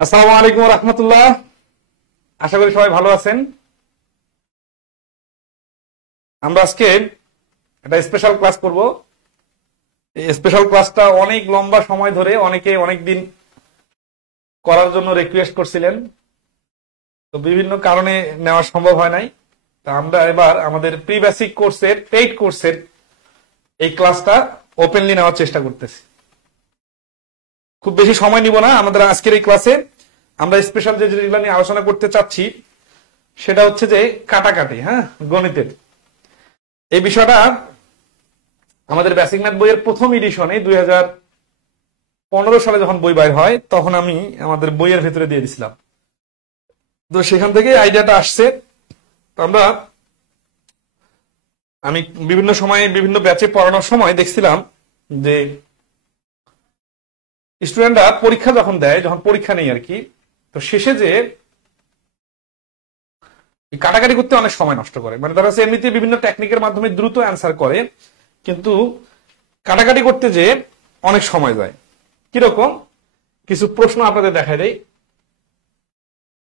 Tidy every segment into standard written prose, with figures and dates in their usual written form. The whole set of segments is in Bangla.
আসসালামু আলাইকুম রহমতুল্লাহ। আশা করি সবাই ভালো আছেন। আমরা আজকে একটা স্পেশাল ক্লাস করব। এই স্পেশাল ক্লাসটা অনেক লম্বা সময় ধরে অনেকে অনেক দিন করার জন্য রিকোয়েস্ট করছিলেন, তো বিভিন্ন কারণে নেওয়া সম্ভব হয় নাই। তা আমরা এবার আমাদের প্রি বেসিক কোর্সের পেইড কোর্সের এই ক্লাসটা ওপেনলি নেওয়ার চেষ্টা করতেছি। খুব বেশি সময় নিব না। আমাদের আজকের এই ক্লাসে আমরা স্পেশাল যে জিনিসগুলো নিয়ে আলোচনা করতে চাচ্ছি সেটা হচ্ছে যে কাটাকাটি, গণিতের এই বিষয়টা আমাদের বেসিক ম্যাথ বইয়ের প্রথম এডিশনে 2015 সালে যখন বই বাইর হয় তখন আমি আমাদের বইয়ের ভেতরে দিয়ে দিছিলাম। তো সেখান থেকে আইডিয়াটা আসছে। তো আমি বিভিন্ন সময়ে বিভিন্ন ব্যাচে পড়ানোর সময় দেখছিলাম যে স্টুডেন্টরা পরীক্ষা যখন দেয়, যখন পরীক্ষা নেই আর কি, তো শেষে যে কাটাকাটি করতে অনেক সময় নষ্ট করে। মানে তারা এমনিতে বিভিন্ন টেকনিকের মাধ্যমে দ্রুত অ্যান্সার করে, কিন্তু কাটাকাটি করতে যে অনেক সময় যায়। কিরকম কিছু প্রশ্ন আপনাদের দেখায় দেয়।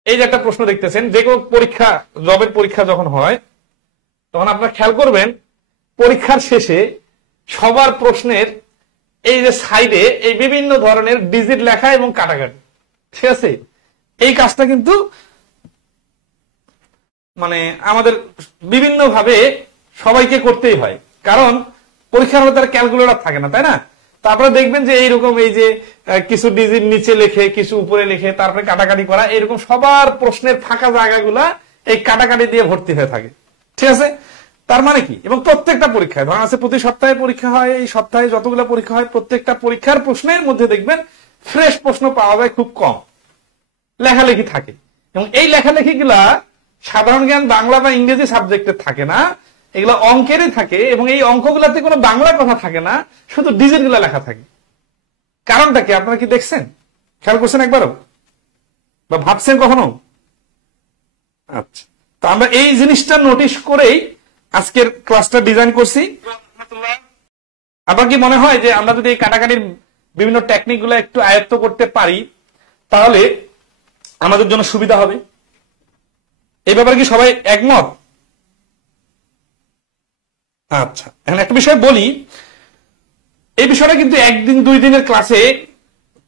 এই যে একটা প্রশ্ন দেখতেছেন, যে কোনো পরীক্ষা, জবের পরীক্ষা যখন হয় তখন আপনারা খেয়াল করবেন পরীক্ষার শেষে সবার প্রশ্নের এই যে সাইডে এই বিভিন্ন ধরনের ডিজিট লেখা এবং কাটাকাটি, ঠিক আছে? এই কাজটা কিন্তু মানে আমাদের বিভিন্ন ভাবে সবাইকে করতেই হয়, কারণ পরীক্ষার হলে তার ক্যালকুলেটর থাকে না, তাই না? তারপরে দেখবেন যে এইরকম এই যে কিছু ডিজিট নিচে লেখে, কিছু উপরে লেখে, তারপরে কাটাকাটি করা, এরকম সবার প্রশ্নের ফাঁকা জায়গাগুলা এই কাটাকাটি দিয়ে ভর্তি হয়ে থাকে, ঠিক আছে? তার মানে কি, এবং প্রত্যেকটা পরীক্ষায় ধরেন আছে প্রতি সপ্তাহে পরীক্ষা হয়, এই সপ্তাহে যতগুলো পরীক্ষা হয় প্রত্যেকটা পরীক্ষার প্রশ্নের মধ্যে দেখবেন ফ্রেশ প্রশ্ন পাওয়া যায় খুব কম, লেখালেখি থাকে। এবং এই লেখালেখি গুলা সাধারণ জ্ঞান বাংলা বা ইংরেজি সাবজেক্টের থাকে না, এগুলো অঙ্কেরই থাকে, এবং এই অঙ্কগুলাতে কোনো বাংলা কথা থাকে না, শুধু ডিজিট গুলা লেখা থাকে। কারণটা কি আপনারা কি দেখছেন, খেয়াল করছেন একবারও, বা ভাবছেন কখনো? আচ্ছা, তো আমরা এই জিনিসটা নোটিশ করেই আজকের ক্লাসটা ডিজাইন করছি। আপনার কি মনে হয় যে আমরা যদি এই কাটাকাটির বিভিন্ন টেকনিক গুলো একটু আয়ত্ত করতে পারি তাহলে আমাদের জন্য সুবিধা হবে? এই ব্যাপারে কি সবাই একমত? আচ্ছা, এখন একটা বিষয় বলি, এই বিষয়টা কিন্তু একদিন দুই দিনের ক্লাসে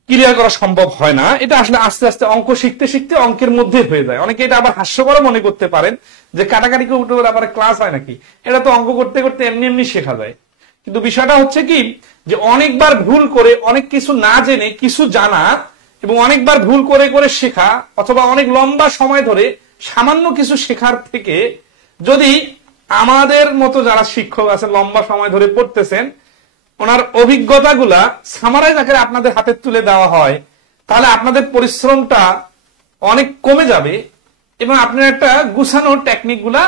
ক্লিয়ার করা সম্ভব হয় না। এটা আসলে আস্তে আস্তে অঙ্ক শিখতে শিখতে অঙ্কের মধ্যে হয়ে যায়। অনেকে এটা আবার হাস্যকর মনে করতে পারেন যে কাটাকাটি করে উঠে আবার ক্লাস হয় নাকি, এটা তো অঙ্ক করতে করতে এমনি এমনি শেখা যায়। কিন্তু বিষয়টা হচ্ছে কি, যে অনেকবার ভুল করে, অনেক কিছু না জেনে কিছু জানা, এবং অনেকবার ভুল করে করে শেখা, অথবা অনেক লম্বা সময় ধরে সামান্য কিছু শেখার থেকে যদি আমাদের মতো যারা শিক্ষক আছেন লম্বা সময় ধরে পড়তেছেন, ওনার অভিজ্ঞতাগুলা সামারাইজ আকারে আপনাদের হাতে তুলে দেওয়া হয়, তাহলে আপনাদের পরিশ্রমটা অনেক কমে যাবে এবং আপনার একটা গুছানো টেকনিক গুলা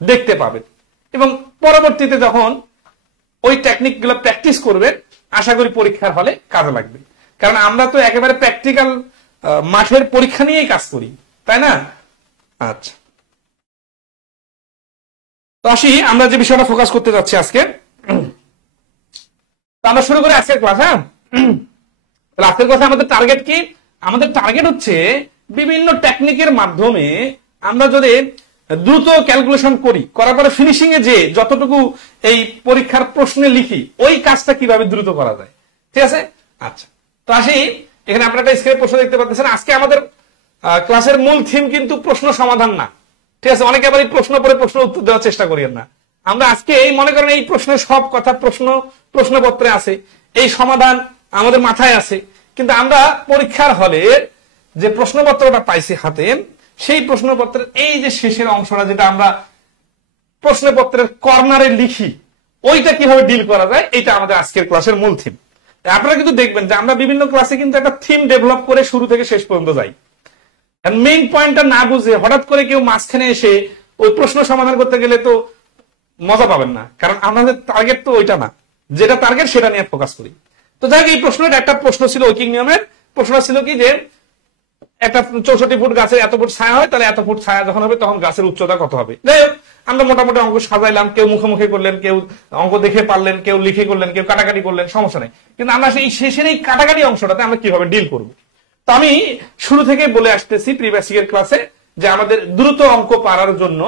দেখতে পাবেন, এবং পরবর্তীতে যখন ওই টেকনিক গুলা প্র্যাকটিস করবেন আশা করি পরীক্ষার হলে কাজে লাগবে। কারণ আমরা তো একেবারে প্র্যাকটিক্যাল মাঠের পরীক্ষা নিয়েই কাজ করি, তাই না? আচ্ছা, তো আসি আমরা যে বিষয়টা ফোকাস করতে যাচ্ছি আজকে। আমরা শুরু করি আজকের ক্লাস। আজকের ক্লাসে আমাদের টার্গেট কি? আমাদের টার্গেট হচ্ছে বিভিন্ন টেকনিকের মাধ্যমে আমরা যদি দ্রুত ক্যালকুলেশন করি, করার পরে ফিনিশিং এ যে যতটুকু এই পরীক্ষার প্রশ্নে লিখি, ওই কাজটা কিভাবে দ্রুত করা যায়, ঠিক আছে? আচ্ছা, তো আসি, এখানে আপনারা একটা স্ক্রিনে প্রশ্ন দেখতে পাচ্ছেন। আজকে আমাদের ক্লাসের মূল থিম কিন্তু প্রশ্ন সমাধান না, ঠিক আছে? অনেকে আবার এই প্রশ্ন পরে প্রশ্ন উত্তর দেওয়ার চেষ্টা করিয়েন না। আমরা আজকে এই মনে করেন এই প্রশ্নের সব কথা প্রশ্নপত্রে আছে, এই সমাধান আমাদের মাথায় আছে, কিন্তু আমরা পরীক্ষার হলে যে প্রশ্নপত্রটা পাইছি হাতে, সেই প্রশ্নপত্রের এই যে শেষের অংশটা যেটা আমরা প্রশ্নপত্রের কর্নারে লিখি, ওইটা কিভাবে ডিল করা যায়, এটা আমাদের আজকের ক্লাসের মূল থিম। আপনারা কিন্তু দেখবেন যে আমরা বিভিন্ন ক্লাসে কিন্তু একটা থিম ডেভেলপ করে শুরু থেকে শেষ পর্যন্ত যাই। মেইন পয়েন্টটা না বুঝে হঠাৎ করে কেউ মাঝখানে এসে ওই প্রশ্ন সমাধান করতে গেলে তো মজা পাবেন না, কারণ আমাদের টার্গেট তো ওইটা না, যেটা টার্গেট সেটা নিয়ে ফোকাস করি। তো যাই হোক, এই প্রশ্নটা একটা প্রশ্ন ছিল ঐকিক নিয়মের। প্রশ্নটা ছিল কি, যে একটা 64 ফুট গাছের এত ফুট ছায়া হয়, তাহলে এত ফুট ছায়া যখন হবে তখন গাছের উচ্চতা কত হবে। যাই হোক, আমরা মোটামুটি অঙ্ক সাজাইলাম, কেউ মুখোমুখি করলেন, কেউ অঙ্ক দেখে পারলেন, কেউ লিখে করলেন, কেউ কাটাকাটি করলেন, সমস্যা নেই। কিন্তু আমরা সেই শেষের এই কাটাকাটি অংশটাতে আমরা কিভাবে ডিল করবো, তো আমি শুরু থেকে বলে আসতেছি প্রিভিয়াস ক্লাসে যে আমাদের দ্রুত অঙ্ক পারার জন্য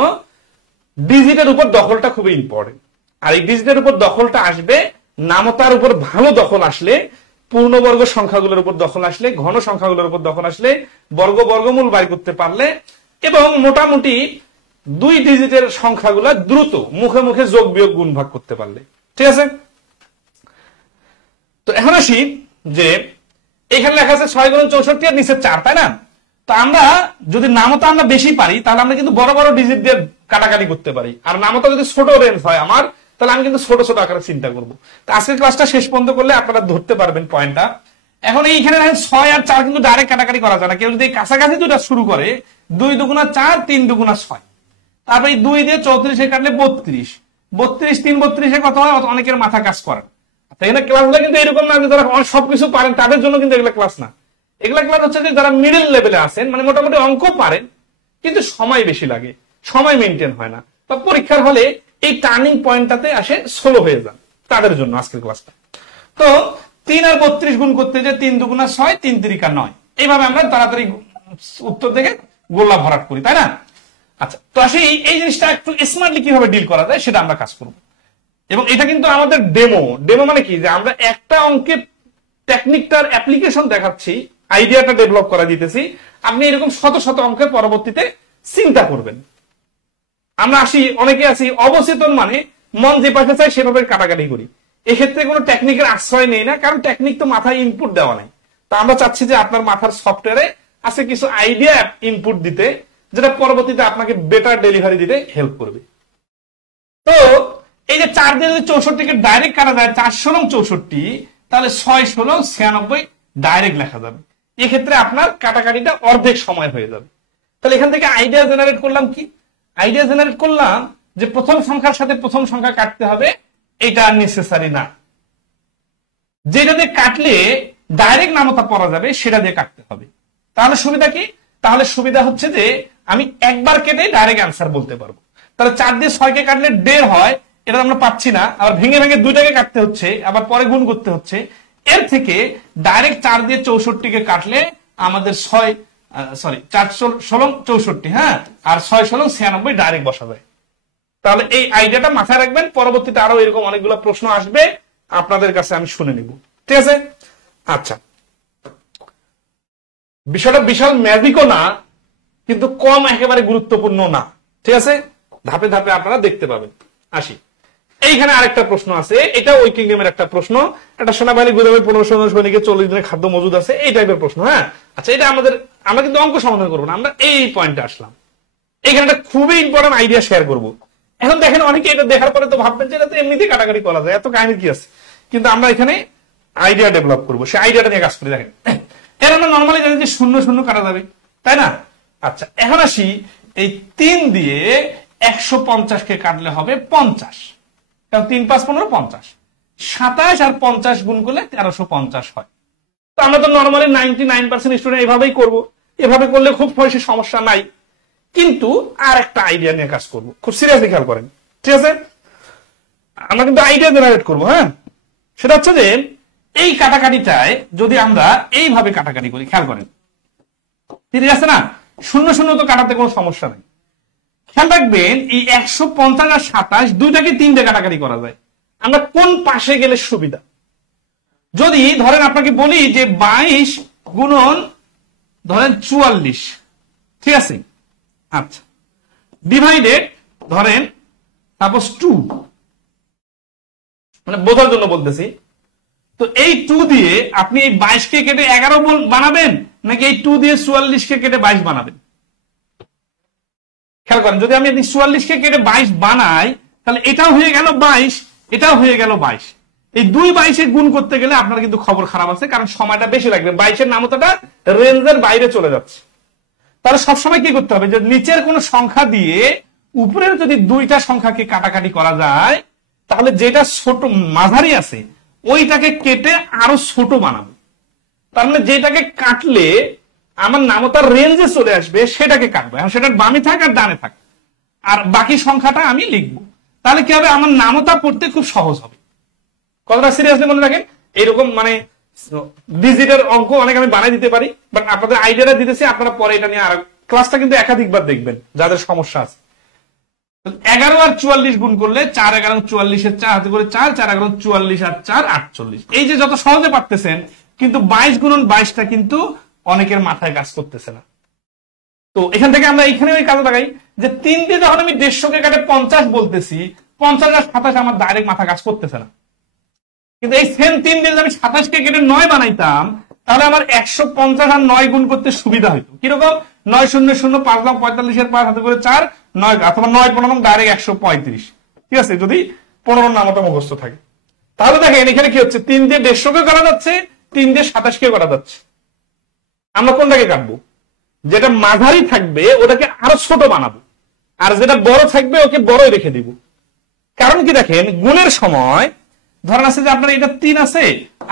ডিজিটের উপর দখলটা খুবই ইম্পর্টেন্ট। আর এই ডিজিটের উপর দখলটা আসবে নামতার উপর ভালো দখল আসলে, পূর্ণবর্গ সংখ্যাগুলোর উপর দখল আসলে, ঘন সংখ্যাগুলোর উপর দখল আসলে, বর্গমূল বাই করতে পারলে, এবং মোটামুটি 2 ডিজিটের সংখ্যাগুলো দ্রুত মুখে মুখে যোগ বিয়োগ গুণ ভাগ করতে পারলে। ঠিক আছে, তো এখন আসি যে এখানে লেখা আছে 6 গুণ 64 আর নিচে 4, তাই না? তো আমরা যদি নামতা আমরা বেশি পারি তাহলে আমরা কিন্তু বড় বড় ডিজিট দিয়ে কাটাকাটি করতে পারি, আর নামতা যদি ছোট রেঞ্জ হয় আমার, তাহলে আমি কিন্তু ছোট ছোট আকারে চিন্তা করবো। তো আজকের ক্লাসটা শেষ পর্যন্ত করলে আপনারা ধরতে পারবেন পয়েন্টটা। এখন এইখানে 6 আর 4 কিন্তু ডাইরেক্ট কাটাকাটি করা যায় না। কেউ যদি কাছাকাছি দুটা শুরু করে 2 দুগুণা 4, 3 দুগুণা 6, তারপরে 2 দিয়ে 34 কাটলে 32, 32 3 32 কত হয়? অনেকের মাথা কাজ করে। এখানে ক্লাসগুলো কিন্তু এরকম না যে যারা সবকিছু পারেন তাদের জন্য কিন্তু এগুলা ক্লাস না। এগুলা ক্লাস হচ্ছে যে যারা মিডল লেভেলে আছেন, মানে মোটামুটি অঙ্ক পারেন কিন্তু সময় বেশি লাগে, সময় মেনটেন হয় না, বা পরীক্ষার হলে এই টার্নিং পয়েন্টটাতে আসে স্লো হয়ে যান, তাদের জন্য আজকের ক্লাসটা। তো 3 আর 32 গুণ করতে যে 3 দুগুণা 6, 3 তিরিকা 9, এইভাবে আমরা তাড়াতাড়ি উত্তর থেকে গোল্লা ভরাট করি, তাই না? আচ্ছা, তো আসে এই জিনিসটা একটু স্মার্টলি কিভাবে ডিল করা যায় সেটা আমরা কাজ করবো। এবং এটা কিন্তু আমাদের ডেমো মানে কি, যে আমরা একটা অঙ্কের টেকনিকটার অ্যাপ্লিকেশন দেখাচ্ছি, আইডিয়াটা ডেভেলপ করা দিতেছি, আপনি এরকম শত শত অঙ্কের পরবর্তীতে চিন্তা করবেন। আমরা অনেকে আছি অবচেতন, মানে মন যে পাশে চাই সেভাবে কাটাকাটি করি। এক্ষেত্রে কোনো টেকনিকের আশ্রয় নেই না, কারণ টেকনিক তো মাথায় ইনপুট দেওয়া নাই। তা আমরা চাচ্ছি যে আপনার মাথার সফটওয়্যারে আছে কিছু আইডিয়া ইনপুট দিতে, যেটা পরবর্তীতে আপনাকে বেটার ডেলিভারি দিতে হেল্প করবে। তো এই যে 4 দিয়ে যদি 64 ডাইরেক্ট কাটা যায়, 4 16 64, তাহলে 6 16 96 ডাইরেক্ট লেখা যাবে। এক্ষেত্রে আপনার কাটাকাটিটা অর্ধেক সময় হয়ে যাবে। তাহলে এখান থেকে আইডিয়া জেনারেট করলাম কি? আইডিয়া জেনারেট করলাম যে প্রথম সংখ্যার সাথে প্রথম সংখ্যা কাটতে হবে, এটা নেসেসারি না। যেটা দিয়ে কাটলে ডাইরেক্ট নামতা পড়া যাবে সেটা দিয়ে কাটতে হবে। তাহলে সুবিধা কি? তাহলে সুবিধা হচ্ছে যে আমি একবার কেটে ডাইরেক্ট অ্যান্সার বলতে পারবো। তাহলে 4 দিয়ে 6 কে কাটলে 1.5 হয়, এটা আমরা পাচ্ছি না, আবার ভেঙে ভেঙে 2টাকে কাটতে হচ্ছে, আবার পরে গুণ করতে হচ্ছে। এর থেকে ডাইরেক্ট 4 দিয়ে 64 কে কাটলে আমাদের 4 16 64, হ্যাঁ, আর 6 16 96 ডাইরেক্ট বসা যায়। তাহলে এই আইডিয়াটা মাথায় রাখবেন, পরবর্তীতে আরো এরকম অনেকগুলো প্রশ্ন আসবে, আপনাদের কাছে আমি শুনে নিব। ঠিক আছে? আচ্ছা, বিষয়টা বিশাল ম্যাজিকও না, কিন্তু কম একেবারে গুরুত্বপূর্ণ না। ঠিক আছে, ধাপে ধাপে আপনারা দেখতে পাবেন। আসি, এইখানে আরেকটা প্রশ্ন আছে, এটা ওই কিংডমের একটা প্রশ্ন, একটা সেনাবাহিনী গুদামে 1500 সৈনিকে 40 দিনের খাদ্য মজুদ আছে, এই টাইপের প্রশ্ন। হ্যাঁ, আচ্ছা, এটা আমরা কিন্তু অঙ্ক সমাধান করবো না, আমরা এই পয়েন্টে আসলাম। এখানে একটা খুবই ইম্পর্টেন্ট আইডিয়া শেয়ার করবো। এখন দেখেন, অনেকে এটা দেখার পরে তো ভাববেন যে এটা তো এমনিতে কাটাকাটি করা যায়, এত কাহিনী কি আছে, কিন্তু আমরা এখানে আইডিয়া ডেভেলপ করবো, সেই আইডিয়াটা নিয়ে কাজ করি। দেখেন, এর আমরা নর্মালি জানি যে 0 0 কাটা যাবে, তাই না? আচ্ছা, এখন আসি, এই 3 দিয়ে 150 কে কাটলে হবে 50, কারণ 3 5 15 50, 27 আর 50 গুণ করলে 1350 হয়। তো আমরা তো নর্মালি 99% স্টুডেন্ট এভাবেই করবো, এভাবে করলে খুব বেশি সমস্যা নাই। কিন্তু আর একটা আইডিয়া নিয়ে কাজ করবো, খুব সিরিয়াসলি খেয়াল করেন। ঠিক আছে, আমরা কিন্তু আইডিয়া জেনারেট করবো। হ্যাঁ, সেটা হচ্ছে যে এই কাটাকাটিটায় যদি আমরা এইভাবে কাটাকাটি করি, খেয়াল করেন, ঠিক আছে না? 0 0 তো কাটাতে কোনো সমস্যা নাই। খেয়াল রাখবেন, এই 150 আর 27 দুইটাকে 3 দিয়ে কাটাকাটি করা যায়। আমরা কোন পাশে গেলে সুবিধা? যদি ধরেন আপনাকে বলি যে 22 গুণন ধরেন 44, ঠিক আছে, আচ্ছা, ডিভাইডেড ধরেন সাপোজ 2, মানে বোঝার জন্য বলতেছি। তো এই 2 দিয়ে আপনি এই 22 কে কেটে 11 বানাবেন, নাকি এই 2 দিয়ে 44 কে কেটে 22 বানাবেন? খেয়াল করেন, যদি আমি 44 কে কেটে 22 বানাই, তাহলে এটাও হয়ে গেল 22, এটাও হয়ে গেল 22। এই 2 22 গুণ করতে গেলে আপনার কিন্তু খবর খারাপ আছে, কারণ সময়টা বেশি লাগবে। 22 নামতাটা রেঞ্জের বাইরে চলে যাচ্ছে। তাহলে সবসময় কি করতে হবে, যে নিচের কোন সংখ্যা দিয়ে উপরের যদি 2টা সংখ্যাকে কাটাকাটি করা যায়, তাহলে যেটা ছোট মাঝারি আছে ওইটাকে কেটে আরো ছোট বানাবো। তার মানে যেটাকে কাটলে আমার নামতার রেঞ্জে চলে আসবে সেটাকে কাটবো, এখন সেটা বামে থাক আর ডানে থাক, আর বাকি সংখ্যাটা আমি লিখবো। তাহলে কি হবে, আমার নামতা পড়তে খুব সহজ হবে। কথাটা সিরিয়াসলি মনে রাখেন। এরকম মানে ডিজিটের অঙ্ক অনেক আমি বানাই দিতে পারি, বাট আপনাদের আইডিয়াটা দিতেছি, আপনারা পরে এটা নিয়ে আর ক্লাসটা কিন্তু একাধিকবার দেখবেন যাদের সমস্যা আছে। 11 আর 44 গুণ করলে 4 11 44 এর 4 হাতে করে 4, 4 11 44 আর 4 48। এই যে যত সহজে পারতেছেন, কিন্তু 22 গুণন 22টা কিন্তু অনেকের মাথায় কাজ করতেছে না। তো এখান থেকে আমরা এইখানে ওই কাজে লাগাই যে 3 দিয়ে যখন আমি 150 কে কাটে 50 বলতেছি, 50 আর 27 আমার ডাইরেক্ট মাথা কাজ করতেছে না। কিন্তু এই সেম 3 দিয়ে যদি আমি 27 কে কেটে 9 বানাইতাম, তাহলে আমার 150 আর 9 গুণ করতে সুবিধা হইতো। কিরকম? 9 0 0 5 লাখ 45 এর 5 হাতে করে 4, 9 অথবা 9 15 ডাইরেক্ট 135। ঠিক আছে, যদি 15 নামটা মুখস্থ থাকে। তাহলে দেখেন এখানে কি হচ্ছে, 3 দিয়ে 150 কে কাটা যাচ্ছে, 3 দিয়ে 27 কে কাটা যাচ্ছে। আমরা কোনটাকে কাটবো? যেটা মাঝারি থাকবে ওটাকে আরো ছোট বানাবো, আর যেটা বড় থাকবে ওকে বড়ই রেখে দিব। কারণ কি দেখেন, গুণের সময় ধরেন আছে যে আপনার এটা 3 আছে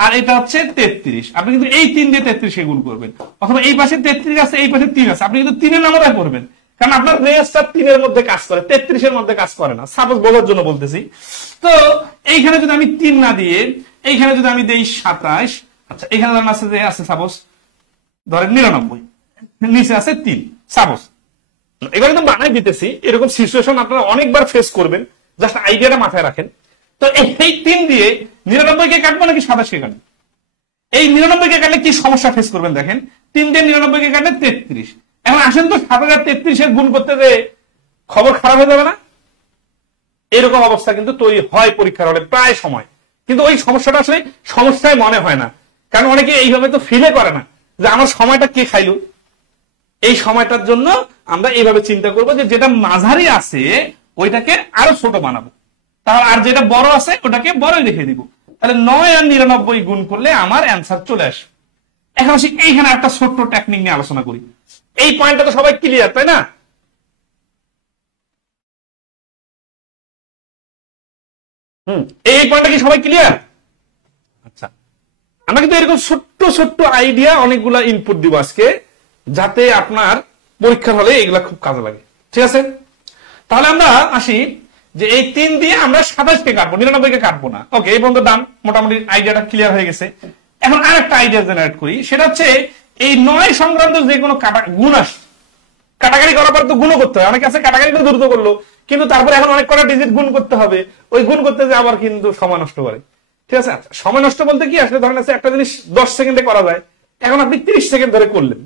আর এটা হচ্ছে 33, আপনি কিন্তু এই 3 দিয়ে 33 কে গুণ করবেন, অথবা এই পাশে 33 আছে এই পাশে 3 আছে, আপনি কিন্তু 3 এর নামটা করবেন, কারণ আপনার রেঞ্জটা 3 এর মধ্যে কাজ করে, 33 এর মধ্যে কাজ করে না। সাপোজ বোঝার জন্য বলতেছি। তো এইখানে যদি আমি 3 না দিয়ে এইখানে যদি আমি দেই 27, আচ্ছা এখানে ধরেন আছে যে আছে সাপোজ ধরেন 99, নিচে আছে 3 সাপোজ। এবার কিন্তু বানাই দিতেছি, এরকম সিচুয়েশন আপনারা অনেকবার ফেস করবেন, জাস্ট আইডিয়াটা মাথায় রাখেন। তো এই 3 দিয়ে 99 কে কাটবো নাকি 27 কে কাটবো? এই 99 কে কাটলে কি সমস্যা ফেস করবেন দেখেন, 3 দিয়ে 99 কে কাটলে 33। এখন আসেন তো 7033 এর গুণ করতে যে খবর খারাপ হয়ে যাবে না? এরকম অবস্থা কিন্তু তৈরি হয় পরীক্ষার হলে প্রায় সময়, কিন্তু ওই সমস্যাটা আসলে সমস্যায় মনে হয় না, কারণ অনেকে এইভাবে তো ফিলে করে না যে আমার সময়টা কে খাইলো। এই সময়টার জন্য আমরা এইভাবে চিন্তা করবো যে যেটা মাঝারি আছে ওইটাকে আরো ছোট বানাবো, তাহলে আর যেটা বড় আছে ওটাকে বড় রেখে দিব। তাহলে 9 আর 99 গুণ করলে আমার অ্যান্সার চলে আসে। এখন আসি এইখানে একটা ছোট্ট টেকনিক নিয়ে আলোচনা করি। এই পয়েন্টটা তো সবাই ক্লিয়ার, তাই না? এই পয়েন্টটা কি সবাই ক্লিয়ার? আচ্ছা, আমরা কিন্তু এরকম ছোট্ট ছোট্ট আইডিয়া অনেকগুলা ইনপুট দিব আজকে, যাতে আপনার পরীক্ষার হলে এগুলা খুব কাজে লাগে। ঠিক আছে, তাহলে আমরা আসি যে এই 3 দিয়ে আমরা 27 কে কাটবো, 99 কে কাটবো না। ওকে, এই পর্যন্ত ডান, মোটামুটি আইডিয়াটা ক্লিয়ার হয়ে গেছে। এখন আরেকটা আইডিয়া জেনারেট করি, সেটা হচ্ছে এই 9 সংক্রান্ত যে কোনো গুণ আসে, কাটাকাটি করার পর তো গুণ করতে হয়। অনেকে আছে কাটাকাটি তো দ্রুত করলো, কিন্তু তারপরে এখন অনেক কটা ডিজিট গুণ করতে হবে, ওই গুণ করতে যে আবার কিন্তু সময় নষ্ট করে। ঠিক আছে, আচ্ছা সময় নষ্ট বলতে কি আসলে ধরেন আছে একটা জিনিস 10 সেকেন্ডে করা যায়, এখন আপনি 30 সেকেন্ড ধরে করলেন,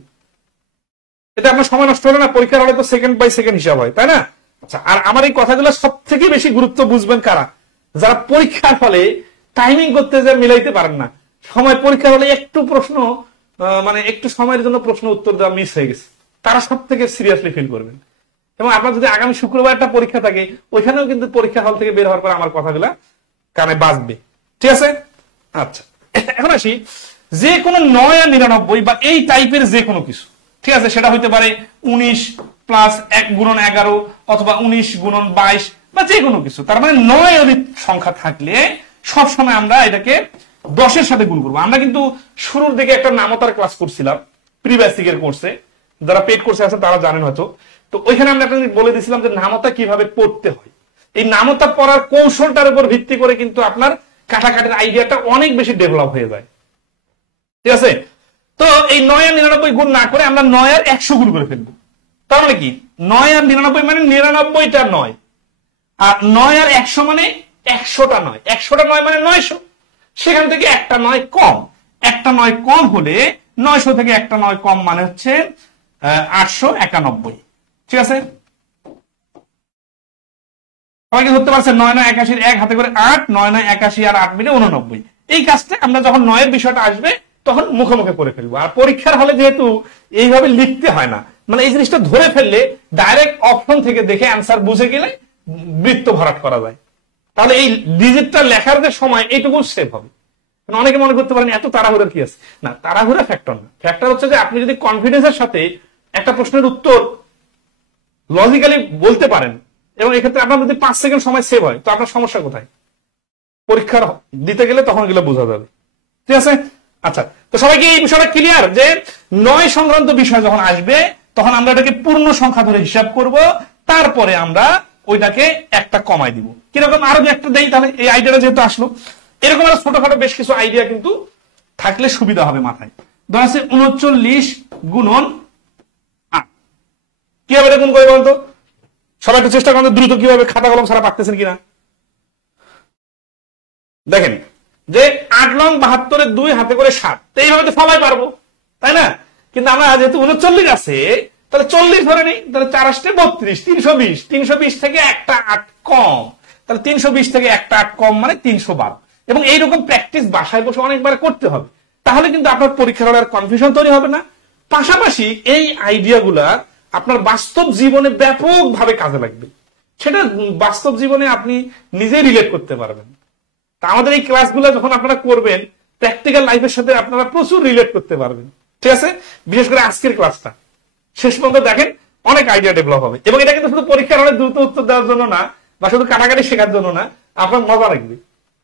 এটা আপনার সময় নষ্ট হলো না? পরীক্ষার হলে তো সেকেন্ড বাই সেকেন্ড হিসাব হয়, তাই না? আচ্ছা, আর আমার এই কথাগুলো সব থেকে বেশি গুরুত্ব বুঝবেন কারা? যারা পরীক্ষার ফলে টাইমিং করতে যে মিলাইতে পারেন না, সময় পরীক্ষার হলে একটু প্রশ্ন মানে একটু সময়ের জন্য প্রশ্ন উত্তর দেওয়া মিস হয়ে গেছে, তারা সব থেকে সিরিয়াসলি ফিল করবেন। এবং আপনার যদি আগামী শুক্রবার একটা পরীক্ষা থাকে, ওইখানেও কিন্তু পরীক্ষা হল থেকে বের হওয়ার পর আমার কথাগুলা কানে বাজবে। ঠিক আছে, আচ্ছা এখন আসি যে কোনো 9 আর 99 বা এই টাইপের যে কোনো কিছু, ঠিক আছে, সেটা হইতে পারে 19 প্লাস 1 গুণন 11 অথবা 19 গুণন 22 বা যে কোনো কিছু। তার মানে 9 অধিক সংখ্যা থাকলে সবসময় আমরা এটাকে 10 এর সাথে গুণ করবো। আমরা কিন্তু শুরুর দিকে একটা নামতার ক্লাস করছিলাম প্রিবেসিকের কোর্সে, যারা পেড কোর্সে আছে তারা জানেন হয়তো। তো ওইখানে আমরা একটা বলে দিয়েছিলাম যে নামতা কিভাবে পড়তে হয়। এই নামতা পড়ার কৌশলটার উপর ভিত্তি করে কিন্তু আপনার কাটাকাটির আইডিয়াটা অনেক বেশি ডেভেলপ হয়ে যায়। ঠিক আছে, তো এই 9 আর 99 গুণ না করে আমরা 9 আর 100 গুণ করে ফেলবো। তাহলে কি 9 আর 99 মানে 99টা 9, আর 9 আর 100 মানে 100টা 9, 100টা 9 মানে 900। সেখান থেকে একটা 9 কম, একটা 9 কম হলে 900 থেকে একটা 9 কম মানে হচ্ছে 891। ঠিক আছে, সবাইকে ধরতে পারছে 9 9 81 1 হাতে করে 8, 9 9 81 আর 8 মিলে 89। এই কাজটা আমরা যখন 9 এর বিষয়টা আসবে তখন মুখে মুখে করে ফেলবো। আর পরীক্ষার হলে যেহেতু এইভাবে লিখতে হয় না, মানে এই জিনিসটা ধরে ফেললে ডাইরেক্ট অপশন থেকে দেখে অ্যান্সার বুঝে গেলে বৃত্ত ভরাট করা যায়, তাহলে এই ডিজিটটা লেখার যে সময় এইটুকু সেভ হবে। অনেকে মনে করতে পারেন এত তাড়াহুড়া কি আছে, না তাড়াহুড়া ফ্যাক্টর না। ফ্যাক্টর হচ্ছে যে আপনি যদি কনফিডেন্সের সাথে একটা প্রশ্নের উত্তর লজিক্যালি বলতে পারেন, এবং এক্ষেত্রে আপনার যদি 5 সেকেন্ড সময় সেভ হয়, তো আপনার সমস্যা কোথায়? পরীক্ষার দিতে গেলে তখন এগুলো বোঝা যাবে। ঠিক আছে, আচ্ছা তো সবাইকে এই বিষয়টা ক্লিয়ার যে 9 সংক্রান্ত বিষয় যখন আসবে তখন আমরা এটাকে পূর্ণ সংখ্যা ধরে হিসাব করব, তারপরে আমরা ওইটাকে একটা কমাই দিব। কিরকম আরো যে একটা দেই, তাহলে এই আইডিয়াটা যেহেতু আসলো, এরকম আরো ছোটখাটো বেশ কিছু আইডিয়া কিন্তু থাকলে সুবিধা হবে মাথায়। ধর আছে 39 গুণন 8। কিভাবে এটা গুণ করে বলতো? সবাই একটু চেষ্টা করেন দ্রুত, কিভাবে খাতা কলম ছাড়া পারতেছেন কিনা। দেখেন যে 8 লং 72 2 হাতে করে 7, এইভাবে তো সবাই পারবো, তাই না? কিন্তু আমরা যেহেতু 39 আছে, তাহলে 40 ধরে নেই, তাহলে 4 আসতে 32, 320, 320 থেকে একটা 8 কম, তাহলে 320 থেকে একটা 8 কম মানে 312। এবং এইরকম প্র্যাকটিস বাসায় বসে অনেকবার করতে হবে, তাহলে কিন্তু আপনার পরীক্ষার হলে আর কনফিউশন তৈরি হবে না। পাশাপাশি এই আইডিয়াগুলা আপনার বাস্তব জীবনে ব্যাপকভাবে কাজে লাগবে, সেটা বাস্তব জীবনে আপনি নিজে রিলেট করতে পারবেন। তা আমাদের এই ক্লাসগুলো যখন আপনারা করবেন, প্র্যাকটিক্যাল লাইফের সাথে আপনারা প্রচুর রিলেট করতে পারবেন, ঠিক আছে? বিশেষ করে আজকের ক্লাসটা শেষ পর্যন্ত দেখেন, অনেক আইডিয়া ডেভেলপ হবে। এবং এটা কিন্তু শুধু পরীক্ষার হলে দ্রুত উত্তর দেওয়ার জন্য না, বা শুধু কাটাকাটি শেখার জন্য না, আপনার মজা লাগবে,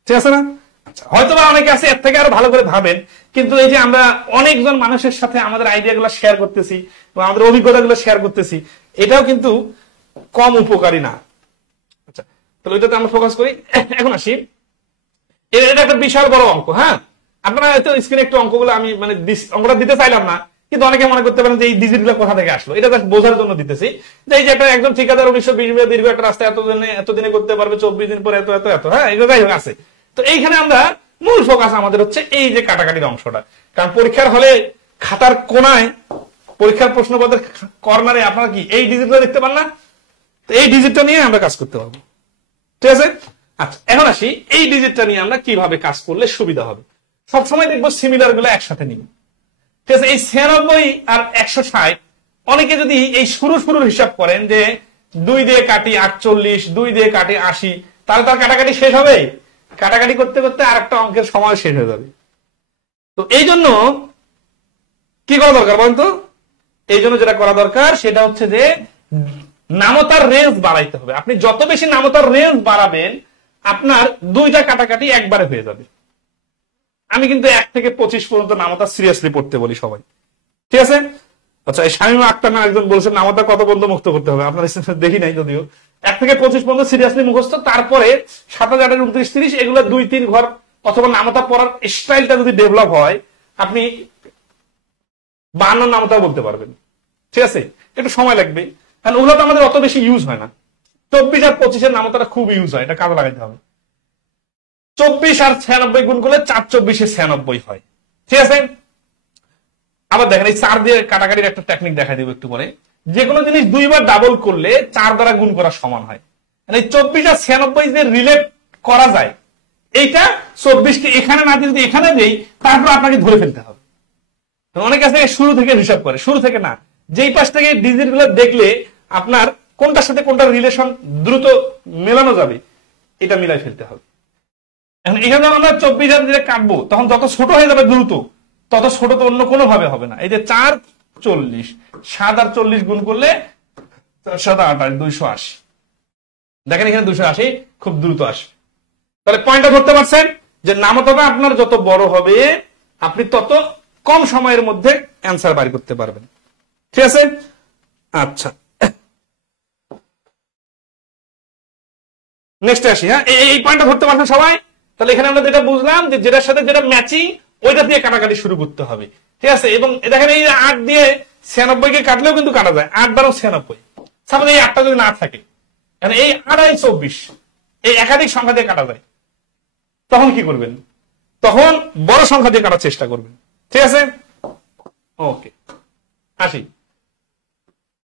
ঠিক আছে না? আচ্ছা, হয়তো বা অনেকে আছে এর থেকে আরো ভালো করে ভাবেন, কিন্তু এই যে আমরা অনেকজন মানুষের সাথে আমাদের আইডিয়া গুলো শেয়ার করতেছি বা আমাদের অভিজ্ঞতা গুলো শেয়ার করতেছি, এটাও কিন্তু কম উপকারী না। আচ্ছা, তাহলে ওইটাতে আমরা ফোকাস করি। এখন আসি, এটা একটা বিশাল বড় অঙ্ক। হ্যাঁ, আপনারা হয়তো স্ক্রিনে একটু অঙ্কগুলো আমি মানে অঙ্কটা দিতে চাইলাম না, কিন্তু অনেকে মনে করতে পারেন যে এই ডিজিট গুলো কোথা থেকে আসলো। এটা জাস্ট বোঝার জন্য দিতেছি যে এই যে একটা একজন ঠিকাদার 1920 দীর্ঘ একটা রাস্তা এতদিনে করতে পারবে, 24 দিন পরে এত এত এত। হ্যাঁ, এগুলো যাই হোক আছে। তো এইখানে আমরা মূল ফোকাস আমাদের হচ্ছে এই যে কাটাকাটির অংশটা। কারণ পরীক্ষার হলে খাতার কোনায়, পরীক্ষার প্রশ্নপত্রের কর্নারে আপনারা কি এই ডিজিটগুলো দেখতে পান না? তো এই ডিজিটটা নিয়ে আমরা কাজ করতে পারবো, ঠিক আছে? আচ্ছা, এখন আসি এই ডিজিটটা নিয়ে আমরা কিভাবে কাজ করলে সুবিধা হবে। সবসময় দেখবো সিমিলার গুলো একসাথে নিব, ঠিক আছে? এই 96 আর 160, অনেকে যদি এই শুরুর হিসাব করেন যে 2 দিয়ে কাটি 48, 2 দিয়ে কাটি 80, তাহলে তার কাটাকাটি শেষ হবে। কাটাকাটি করতে করতে আর একটা অঙ্কের সময় শেষ হয়ে যাবে। তো এই জন্য কি করা দরকার বলেন তো? এই জন্য যেটা করা দরকার সেটা হচ্ছে যে নামতার রেঞ্জ বাড়াইতে হবে। আপনি যত বেশি নামতার রেঞ্জ বাড়াবেন, আপনার দুইটা কাটাকাটি একবারে হয়ে যাবে। আমি কিন্তু 1 থেকে 25 পর্যন্ত নামতা সিরিয়াসলি পড়তে বলি সবাই, ঠিক আছে? আচ্ছা, এই শামীমা আক্তার নামে একজন বলছেন নামতা কত পর্যন্ত মুক্ত করতে হবে, আপনার দেখি নাই যদিও। 1 থেকে 25 পর্যন্ত সিরিয়াসলি মুখস্থ, তারপরে 27, 28, 29, 30 এগুলো 2-3 ঘর অথবা নামতা পড়ার স্টাইলটা যদি ডেভেলপ হয়, আপনি 52 নামতা বলতে পারবেন, ঠিক আছে? একটু সময় লাগবে, কারণ ওগুলো তো আমাদের অত বেশি ইউজ হয় না। 24 আর 25 নামতাটা খুব ইউজ হয়, এটা কাজে লাগাইতে হবে। 24 আর 96 গুণ করলে 4 24 96 হয়, ঠিক আছে? আবার দেখেন এই 4 দিয়ে কাটাকাটির একটা টেকনিক দেখা দিব একটু পরে। যে কোনো জিনিস 2 বার ডাবল করলে 4 দ্বারা গুণ করা সমান হয়। এই 24 আর 96 যে রিলেট করা যায়, এইটা 24 কে এখানে না দিয়ে যদি এখানে দেই, তারপর আপনাকে ধরে ফেলতে হবে। অনেক আছে শুরু থেকে হিসাব করে, শুরু থেকে না, যেই পাশ থেকে ডিজিট গুলো দেখলে আপনার কোনটার সাথে কোনটার রিলেশন দ্রুত মেলানো যাবে, এটা মিলাই ফেলতে হবে। এখন এখানে আমরা 24 আর দিয়ে কাটবো, তখন যত ছোট হয়ে যাবে দ্রুত, তত ছোট তো অন্য কোনো ভাবে হবে না। এই যে 4 40, 7 আর 40 গুণ করলে 7 28 280। দেখেন এখানে 280 খুব দ্রুত আসবে। তাহলে পয়েন্টটা ধরতে পারছেন যে নামতাটা আপনার যত বড় হবে, আপনি তত কম সময়ের মধ্যে অ্যান্সার বের করতে পারবেন, ঠিক আছে? আচ্ছা, নেক্সট আসি। হ্যাঁ, এই পয়েন্টটা ধরতে পারছেন সবাই? তাহলে এখানে আমরা যেটা বুঝলাম যে যেটার সাথে যেটা ম্যাচিং, ওইটা দিয়ে কাটাকাটি শুরু করতে হবে, ঠিক আছে? এবং দেখেন এই 8 দিয়ে 96 কে কাটলেও কিন্তু কাটা যায়, 8 12 96। সাপোজ এই 8টা যদি না থাকে, এই 8 24, এই একাধিক সংখ্যা দিয়ে কাটা যায়, তখন কি করবেন? তখন বড় সংখ্যা দিয়ে কাটার চেষ্টা করবেন, ঠিক আছে? ওকে, আসি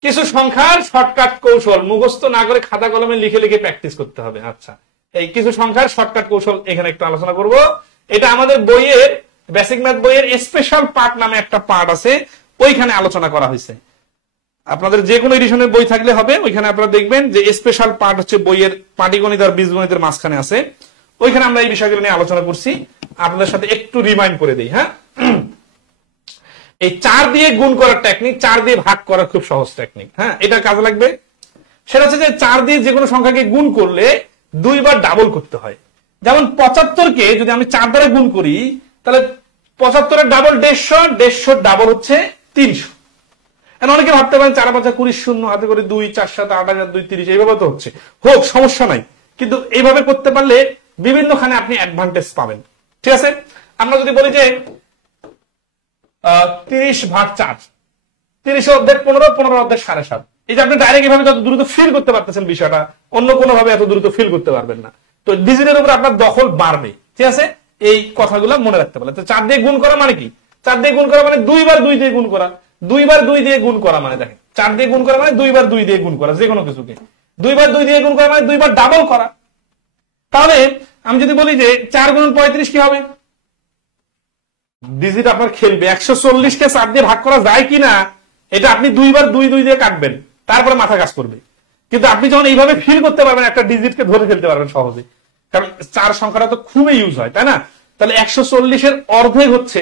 কিছু সংখ্যার শর্টকাট কৌশল মুখস্থ না করে খাতা কলমে লিখে লিখে প্র্যাকটিস করতে হবে। আচ্ছা, এই কিছু সংখ্যার শর্টকাট কৌশল এখানে একটু আলোচনা করব। এটা আমাদের বইয়ের বেসিক ম্যাথ বইয়ের স্পেশাল পার্ট নামে একটা পার্ট আছে, ওইখানে আলোচনা করা হয়েছে। আপনাদের যে কোনো এডিশনের বই থাকলে হবে, ওইখানে আপনারা দেখবেন যে স্পেশাল পার্ট হচ্ছে বইয়ের পাটিগণিত আর বীজগণিতের মাঝখানে আছে, ওইখানে আমরা এই বিষয়গুলো নিয়ে আলোচনা করছি। আপনাদের সাথে একটু রিমাইন্ড করে দিই। হ্যাঁ, এই 4 দিয়ে গুণ করার টেকনিক, 4 দিয়ে ভাগ করার খুব সহজ টেকনিক। হ্যাঁ, এটা কাজে লাগবে। সেটা হচ্ছে যে 4 দিয়ে যে কোনো সংখ্যাকে গুণ করলে 2 বার ডাবল করতে হয়। যেমন 75 কে যদি আমি 4 দ্বারা গুণ করি, তাহলে 75 এর ডাবল 150, 150 ডাবল হচ্ছে 300। অনেকে ভাবতে পারেন 4 5 20 0 হাতে করে 2 4 7 8 হাজার 2 30, এইভাবে তো হচ্ছে, হোক সমস্যা নাই, কিন্তু এইভাবে করতে পারলে বিভিন্নখানে আপনি অ্যাডভান্টেজ পাবেন, ঠিক আছে? আমরা যদি বলি যে 30/4, 30 অর্ধেক 15, 15 অর্ধেক 7.5। এই যে আপনি ডাইরেক্ট এভাবে যত দ্রুত ফিল করতে পারতেছেন বিষয়টা, অন্য কোনো ভাবে এত দ্রুত ফিল করতে পারবেন না। তো ডিজিটের উপর আপনার দখল বাড়বে, ঠিক আছে? এই কথাগুলো মনে রাখতে পারলে। তো 4 দিয়ে গুণ করা মানে কি? 4 দিয়ে গুণ করা মানে 2 বার 2 দিয়ে গুণ করা। 2 বার 2 দিয়ে গুণ করা মানে দেখেন, 4 দিয়ে গুণ করা মানে 2 বার 2 দিয়ে গুণ করা, যে কোনো কিছুকে 2 বার 2 দিয়ে গুণ করা মানে 2 বার ডাবল করা। তাহলে আমি যদি বলি যে 4 গুণ 35 কি হবে, ডিজিট আপনার খেলবে। 140 কে 4 দিয়ে ভাগ করা যায় কিনা এটা আপনি 2 বার 2 2 দিয়ে কাটবেন, তারপরে মাথা কাজ করবে। কিন্তু আপনি যখন এইভাবে ফিল করতে পারবেন, একটা ডিজিটকে ধরে ফেলতে পারবেন সহজে, কারণ 4 সংখ্যাটা তো খুবই ইউজ হয়, তাই না? তাহলে 140 এর অর্ধেক হচ্ছে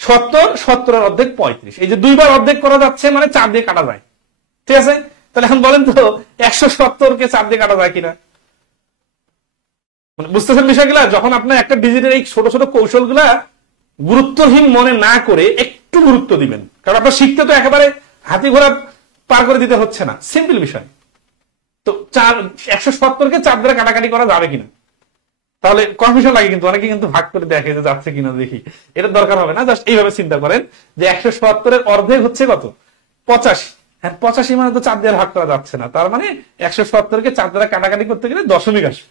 70, 70 এর অর্ধেক 35। এই যে 2 বার অর্ধেক করা যাচ্ছে মানে 4 দিয়ে কাটা যায়, ঠিক আছে? তাহলে এখন বলেন তো 170 কে 4 দিয়ে কাটা যায় কিনা? মানে বুঝতেছেন বিষয়গুলা? যখন আপনার একটা ডিজিটের এই ছোট ছোট কৌশলগুলা গুরুত্বহীন মনে না করে একটু গুরুত্ব দিবেন, কারণ আপনার শিখতে তো একেবারে হাতি ঘোড়া পার করে দিতে হচ্ছে না, সিম্পল বিষয়। তো 170 কে 4 দ্বারা কাটাকাটি করা যাবে কিনা, তাহলে কনফিউশন লাগে, কিন্তু অনেকে কিন্তু ভাগ করে দেখে যে যাচ্ছে কিনা দেখি, এটা দরকার হবে না। জাস্ট এইভাবে চিন্তা করেন যে 170 এর অর্ধেক হচ্ছে কত, 85। হ্যাঁ, 85 মানে তো 4 দিয়ে ভাগ করা যাচ্ছে না, তার মানে 170 কে 4 দ্বারা কাটাকাটি করতে গেলে দশমিক আসবে।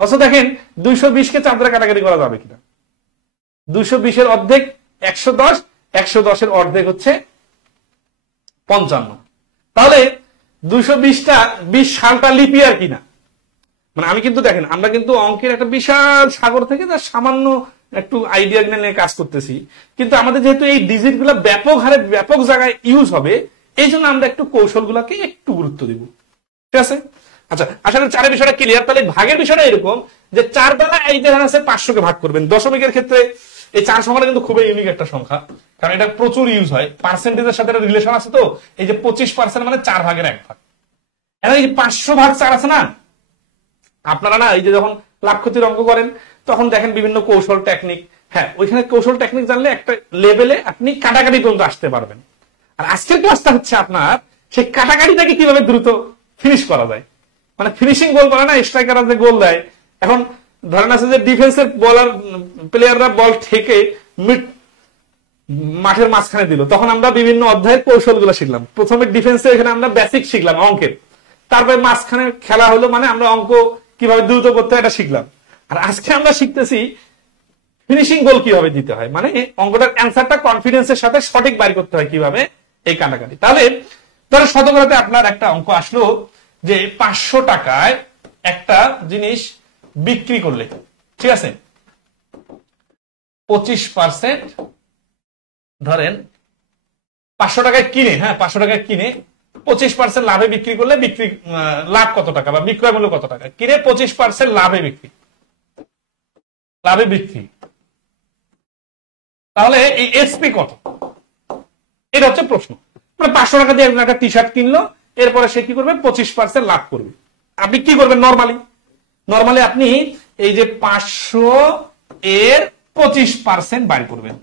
অথচ দেখেন 220 কে 4 দ্বারা কাটাকাটি করা যাবে কিনা, 220 এর অর্ধেক 110, 110 এর অর্ধেক হচ্ছে 55। তাহলে 220টা 20 সালটা লিপিয়ার কিনা, মানে আমি কিন্তু দেখেন আমরা কিন্তু অঙ্কের একটা বিশাল সাগর থেকে তার সামান্য একটু আইডিয়া নিয়ে কাজ করতেছি, কিন্তু আমাদের যেহেতু এই ডিজিট গুলা ব্যাপক হারে ব্যাপক জায়গায় ইউজ হবে, এই জন্য আমরা একটু কৌশল গুলাকে একটু গুরুত্ব দিব, ঠিক আছে? আচ্ছা, আসলে 4 বিষয়টা ক্লিয়ার। তাহলে ভাগের বিষয়টা এরকম যে 4 দ্বারা এই যে আছে 500 কে ভাগ করবেন। দশমিকের ক্ষেত্রে এই 4 সংখ্যাটা কিন্তু খুবই ইউনিক একটা সংখ্যা, কারণ এটা প্রচুর ইউজ হয়, পার্সেন্টেজের সাথে একটা রিলেশন আছে। তো এই যে 25% মানে 4 ভাগের 1 ভাগ। এখন এই যে 500/4 আছে না, আপনারা না এই যে যখন লাভ ক্ষতির অঙ্ক করেন তখন দেখেন বিভিন্ন কৌশল টেকনিক, হ্যাঁ ওইখানে কৌশল টেকনিক জানলে একটা লেভেলে আপনি কাটাকাটি পর্যন্ত আসতে পারবেন। আর আজকের ক্লাসটা হচ্ছে আপনার সেই কাটাকাটিটাকে কিভাবে দ্রুত ফিনিশ করা যায়, মানে ফিনিশিং গোল করে না, স্ট্রাইকাররা যে গোল দেয়। এখন ধরেন আছে যে ডিফেন্সের বলার প্লেয়াররা বল ঠেকে মিড মাঠের মাঝখানে দিল, তখন আমরা বিভিন্ন অধ্যায়ের কৌশলগুলো শিখলাম। প্রথমে ডিফেন্সে এখানে আমরা বেসিক শিখলাম অঙ্কের, তারপরে মাঝখানে খেলা হলো মানে আমরা অঙ্ক কিভাবে দ্রুত করতে হয় এটা শিখলাম। আর আজকে আমরা শিখতেছি ফিনিশিং গোল কিভাবে দিতে হয়, মানে অঙ্কটার অ্যান্সারটা কনফিডেন্সের সাথে সঠিক বাইর করতে হয় কিভাবে, এই কাটাকাটি। তাহলে ধরো শতকরাতে আপনার একটা অঙ্ক আসলো যে 500 টাকায় একটা জিনিস বিক্রি করলে, ঠিক আছে, 25% ধরেন 500 টাকায় কিনে, হ্যাঁ 500 টাকায় কিনে 25% লাভে বিক্রি করলে বিক্রি লাভ কত টাকা বা বিক্রয় মূল্য কত টাকা? কিনে 25% লাভে বিক্রি, লাভে বিক্রি, তাহলে এই এসপি কত? এটা হচ্ছে প্রশ্ন। মানে 500 টাকা দিয়ে একটা টি শার্ট কিনলো, এরপরে সে কি করবে, 25% লাভ করবে। আপনি কি করবেন নরমালি আপনি এই যে 500 এর 25% বাইর করবেন।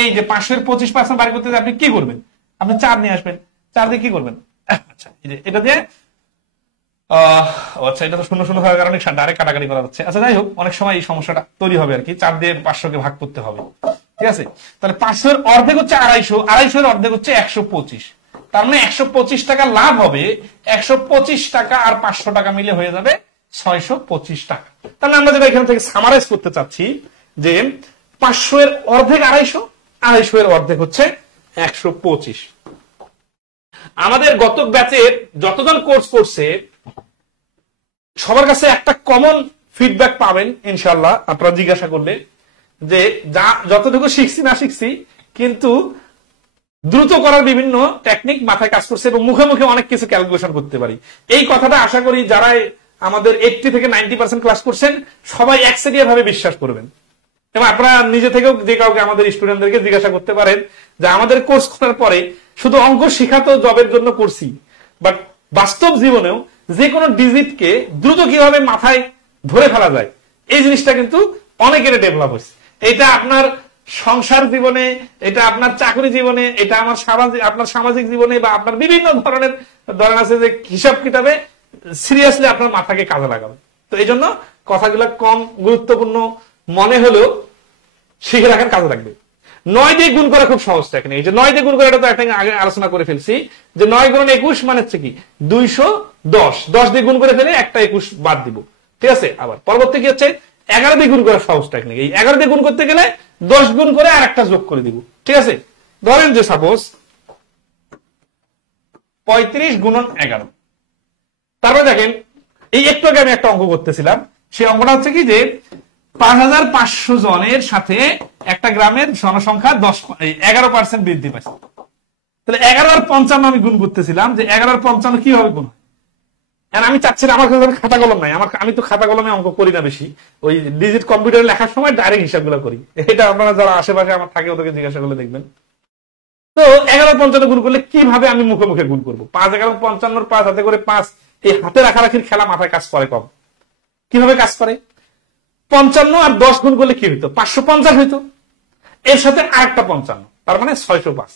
এই যে 500 এর 25% বাইর করতে আপনি কি করবেন, আপনি 4 নিয়ে আসবেন। 4 দিয়ে কি করবেন, আচ্ছা এটা দিয়ে আচ্ছা এটা তো 0 থাকার কারণে ডাইরেক্ট কাটাকাটি করা যাচ্ছে। আচ্ছা যাই হোক, অনেক সময় এই সমস্যাটা তৈরি হবে আর কি, 4 দিয়ে 500 কে ভাগ করতে হবে, ঠিক আছে? তাহলে 500 এর অর্ধেক হচ্ছে 250, 250 এর অর্ধেক হচ্ছে 125, তার মানে 125 টাকা লাভ হবে। 125 টাকা আর 500 টাকা মিলে হয়ে যাবে 625 টাকা। তাহলে আমরা যেটা এখান থেকে সামারাইজ করতে চাচ্ছি যে 500 এর অর্ধেক 250, 250 এর অর্ধেক হচ্ছে 125। আমাদের গত ব্যাচের যতজন কোর্স করছে সবার কাছে একটা কমন ফিডব্যাক পাবেন ইনশাআল্লাহ, আপনারা জিজ্ঞাসা করলে যে যতটুকু শিখছি না শিখছি, কিন্তু দ্রুত করার বিভিন্ন টেকনিক মাথায় কাজ করছে এবং মুখে মুখে অনেক কিছু ক্যালকুলেশন করতে পারি। এই কথাটা আশা করি যারা আমাদের 80 থেকে 90% ক্লাস করছেন সবাই একসেটিয়া ভাবে বিশ্বাস করবেন। এবং আপনারা নিজে থেকেও যে কাউকে আমাদের স্টুডেন্টদেরকে জিজ্ঞাসা করতে পারেন যে আমাদের কোর্স করার পরে শুধু অঙ্ক শেখা তো জবের জন্য করছি, বাট বাস্তব জীবনেও যে কোনো ডিজিটকে দ্রুত কিভাবে মাথায় ধরে ফেলা যায় এই জিনিসটা কিন্তু অনেকের ডেভেলপ হয়েছে। এটা আপনার সংসার জীবনে, এটা আপনার চাকরি জীবনে, এটা আপনার সামাজিক জীবনে বা আপনার বিভিন্ন ধরনের ধরেন আছে যে হিসাব কিতাবে সিরিয়াসলি আপনার মাথাকে কাজে লাগাবে। তো এই জন্য কথাগুলো কম গুরুত্বপূর্ণ মনে হলেও শিখে রাখেন, কাজে লাগবে। 9 দিয়ে গুণ করা খুব সহজ টেকনিক। এই যে 9 দিয়ে গুণ করে, এটা তো একটা আগে আলোচনা করে ফেলছি যে 9 গুণ 21 মানে হচ্ছে কি 210, 10 দিয়ে গুণ করে ফেলে একটা 21 বাদ দিব, ঠিক আছে। আবার পরবর্তী কি হচ্ছে 11 দিয়ে গুণ করা সহজ টেকনিক। এই 11 দিয়ে গুণ করতে গেলে 10 গুণ করে আর একটা যোগ করে দিব, ঠিক আছে। ধরেন যে সাপোজ 35 গুণন 11, তারপরে দেখেন এই একটু আগে আমি একটা অঙ্ক করতেছিলাম, সেই অঙ্কটা হচ্ছে কি যে 5500 জনের সাথে একটা গ্রামের জনসংখ্যা 11% বৃদ্ধি পাইছে। তাহলে 11 আর 55 আমি গুণ করতেছিলাম যে 11 আর 55 কিভাবে গুণ হয়। আমি চাচ্ছি না, আমার কাছে খাতা কলম নাই, আমি তো খাতা কলমে অঙ্ক করি না বেশি, ওই ডিজিট কম্পিউটারে লেখার সময় ডাইরেক্ট হিসাবগুলো করি। এটা আপনারা যারা আশেপাশে আমার থাকে ওদেরকে জিজ্ঞাসা করলে দেখবেন। তো 11 55 গুণ করলে কিভাবে আমি মুখে মুখে গুণ করবো? 5 11 55 5 হাতে করে 5, এই হাতে রাখারাখির খেলা মাথায় কাজ করে কম। কিভাবে কাজ করে? 55 আর 10 গুণ করলে কি হইতো? 550 হইতো। এর সাথে আরেকটা 55, তার মানে 605।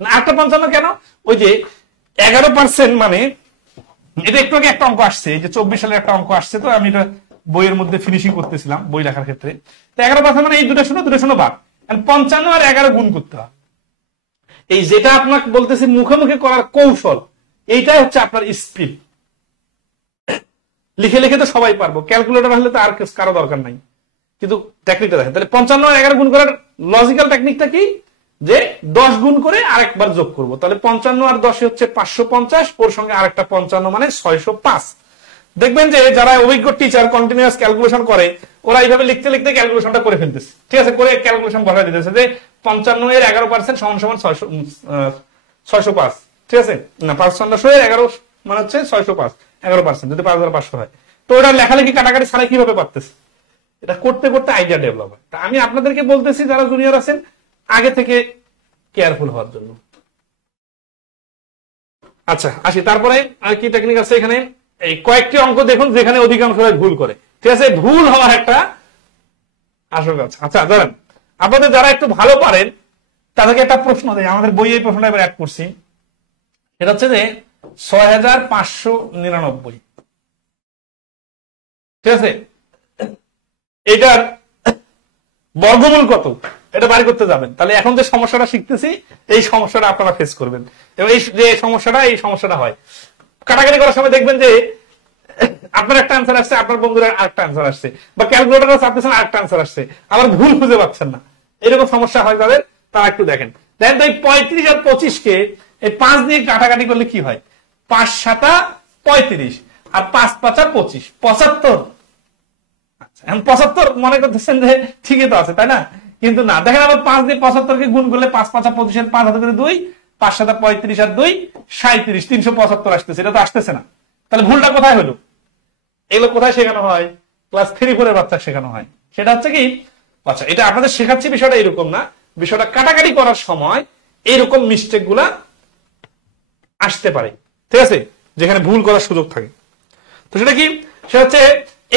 আরেকটা 55 কেন? ওই যে 11% মানে এটা একটু আগে একটা অঙ্ক আসছে, এই যে 24 সালের একটা অঙ্ক আসছে, তো আমি এটা বইয়ের মধ্যে ফিনিশিং করতেছিলাম বই লেখার ক্ষেত্রে। তো 11% মানে এই দুটো শূন্য বাদ, 55 আর 11 গুণ করতে হয়। এই যেটা আপনাকে বলতেছি মুখে মুখে করার কৌশল, এইটাই হচ্ছে আপনার স্পিড। লিখে লিখে তো সবাই পারবো, ক্যালকুলেটর হলে তো আর কারো দরকার নাই, কিন্তু টেকনিকটা দেখেন। তাহলে 55 আর 11 গুণ করার লজিক্যাল টেকনিকটা কি? যে 10 গুণ করে আরেকবার যোগ করব। তাহলে 55 আর 10 হচ্ছে 550, ওর সঙ্গে আরেকটা 55 মানে 605। দেখবেন যে যারা অভিজ্ঞ টিচার কন্টিনিউয়াস ক্যালকুলেশন করে, ওরা এইভাবে লিখতে লিখতে ক্যালকুলেশনটা করে ফেলতেছে, ঠিক আছে, করে ক্যালকুলেশন বসায় দিতেছে যে 55 এর 11% সমান সমান 605, ঠিক আছে। না 55 এর 11 মানে হচ্ছে 605, 11% যদি 5500 হয়। তো ওটা লেখালেখি কাটাকাটি ছাড়া কিভাবে পারতেছে? এটা করতে করতে আইডিয়া ডেভেলপ হয়। তা আমি আপনাদেরকে বলতেছি যারা জুনিয়র আছেন আগে থেকে কেয়ারফুল হওয়ার জন্য। আচ্ছা আসি, তারপরে আর কি টেকনিক আছে এখানে? এই কয়েকটি অঙ্ক দেখুন যেখানে অধিকাংশ ভুল করে, ঠিক আছে। ভুল হওয়ার একটা আসল আছে। আচ্ছা ধরেন আপনাদের যারা একটু ভালো পারেন তাদেরকে একটা প্রশ্ন দেয়, আমাদের বই এই প্রশ্নটা এবার অ্যাড করছি। এটা হচ্ছে যে 6599, ঠিক আছে, এটার বর্গমূল কত এটা বাড়ি করতে যাবেন। তাহলে এখন যে সমস্যাটা শিখতেছি এই সমস্যাটা আপনারা ফেস করবেন, এবং এই যে সমস্যাটা হয় কাটাকাটি করার সময় দেখবেন যে আপনার একটা আনসার আসছে, আপনার বন্ধুরা আরেকটা আনসার আসছে, বা ক্যালকুলেটর চাপতেছেন আরেকটা আনসার আসছে, আবার ভুল খুঁজে পাচ্ছেন না, এরকম সমস্যা হয় তাদের। তারা একটু দেখেন তো এই 35 আর 25 কে এই 5 দিয়ে কাটাকাটি করলে কি হয়? 5 7 35 আর 5 5 25, 75। আচ্ছা এখন 75 মনে করতেছেন যে ঠিকই তো আছে, তাই না? কিন্তু না, দেখেন আবার 5 দিয়ে 75 কে গুণ করলে 5 5 25 এর 5 হাতে করে 2, 5 7 35 আর 2 37, 375 আসতেছে। এটা তো আসতেছে না, তাহলে ভুলটা কোথায় হলো? এগুলো কোথায় শেখানো হয়? ক্লাস 3-4 এর বাচ্চা শেখানো হয়। সেটা হচ্ছে কি, আচ্ছা এটা আপনাদের শেখাচ্ছি, বিষয়টা এরকম না, বিষয়টা কাটাকাটি করার সময় এইরকম মিস্টেক গুলা আসতে পারে, ঠিক আছে, যেখানে ভুল করার সুযোগ থাকে। তো সেটা কি? সেটা হচ্ছে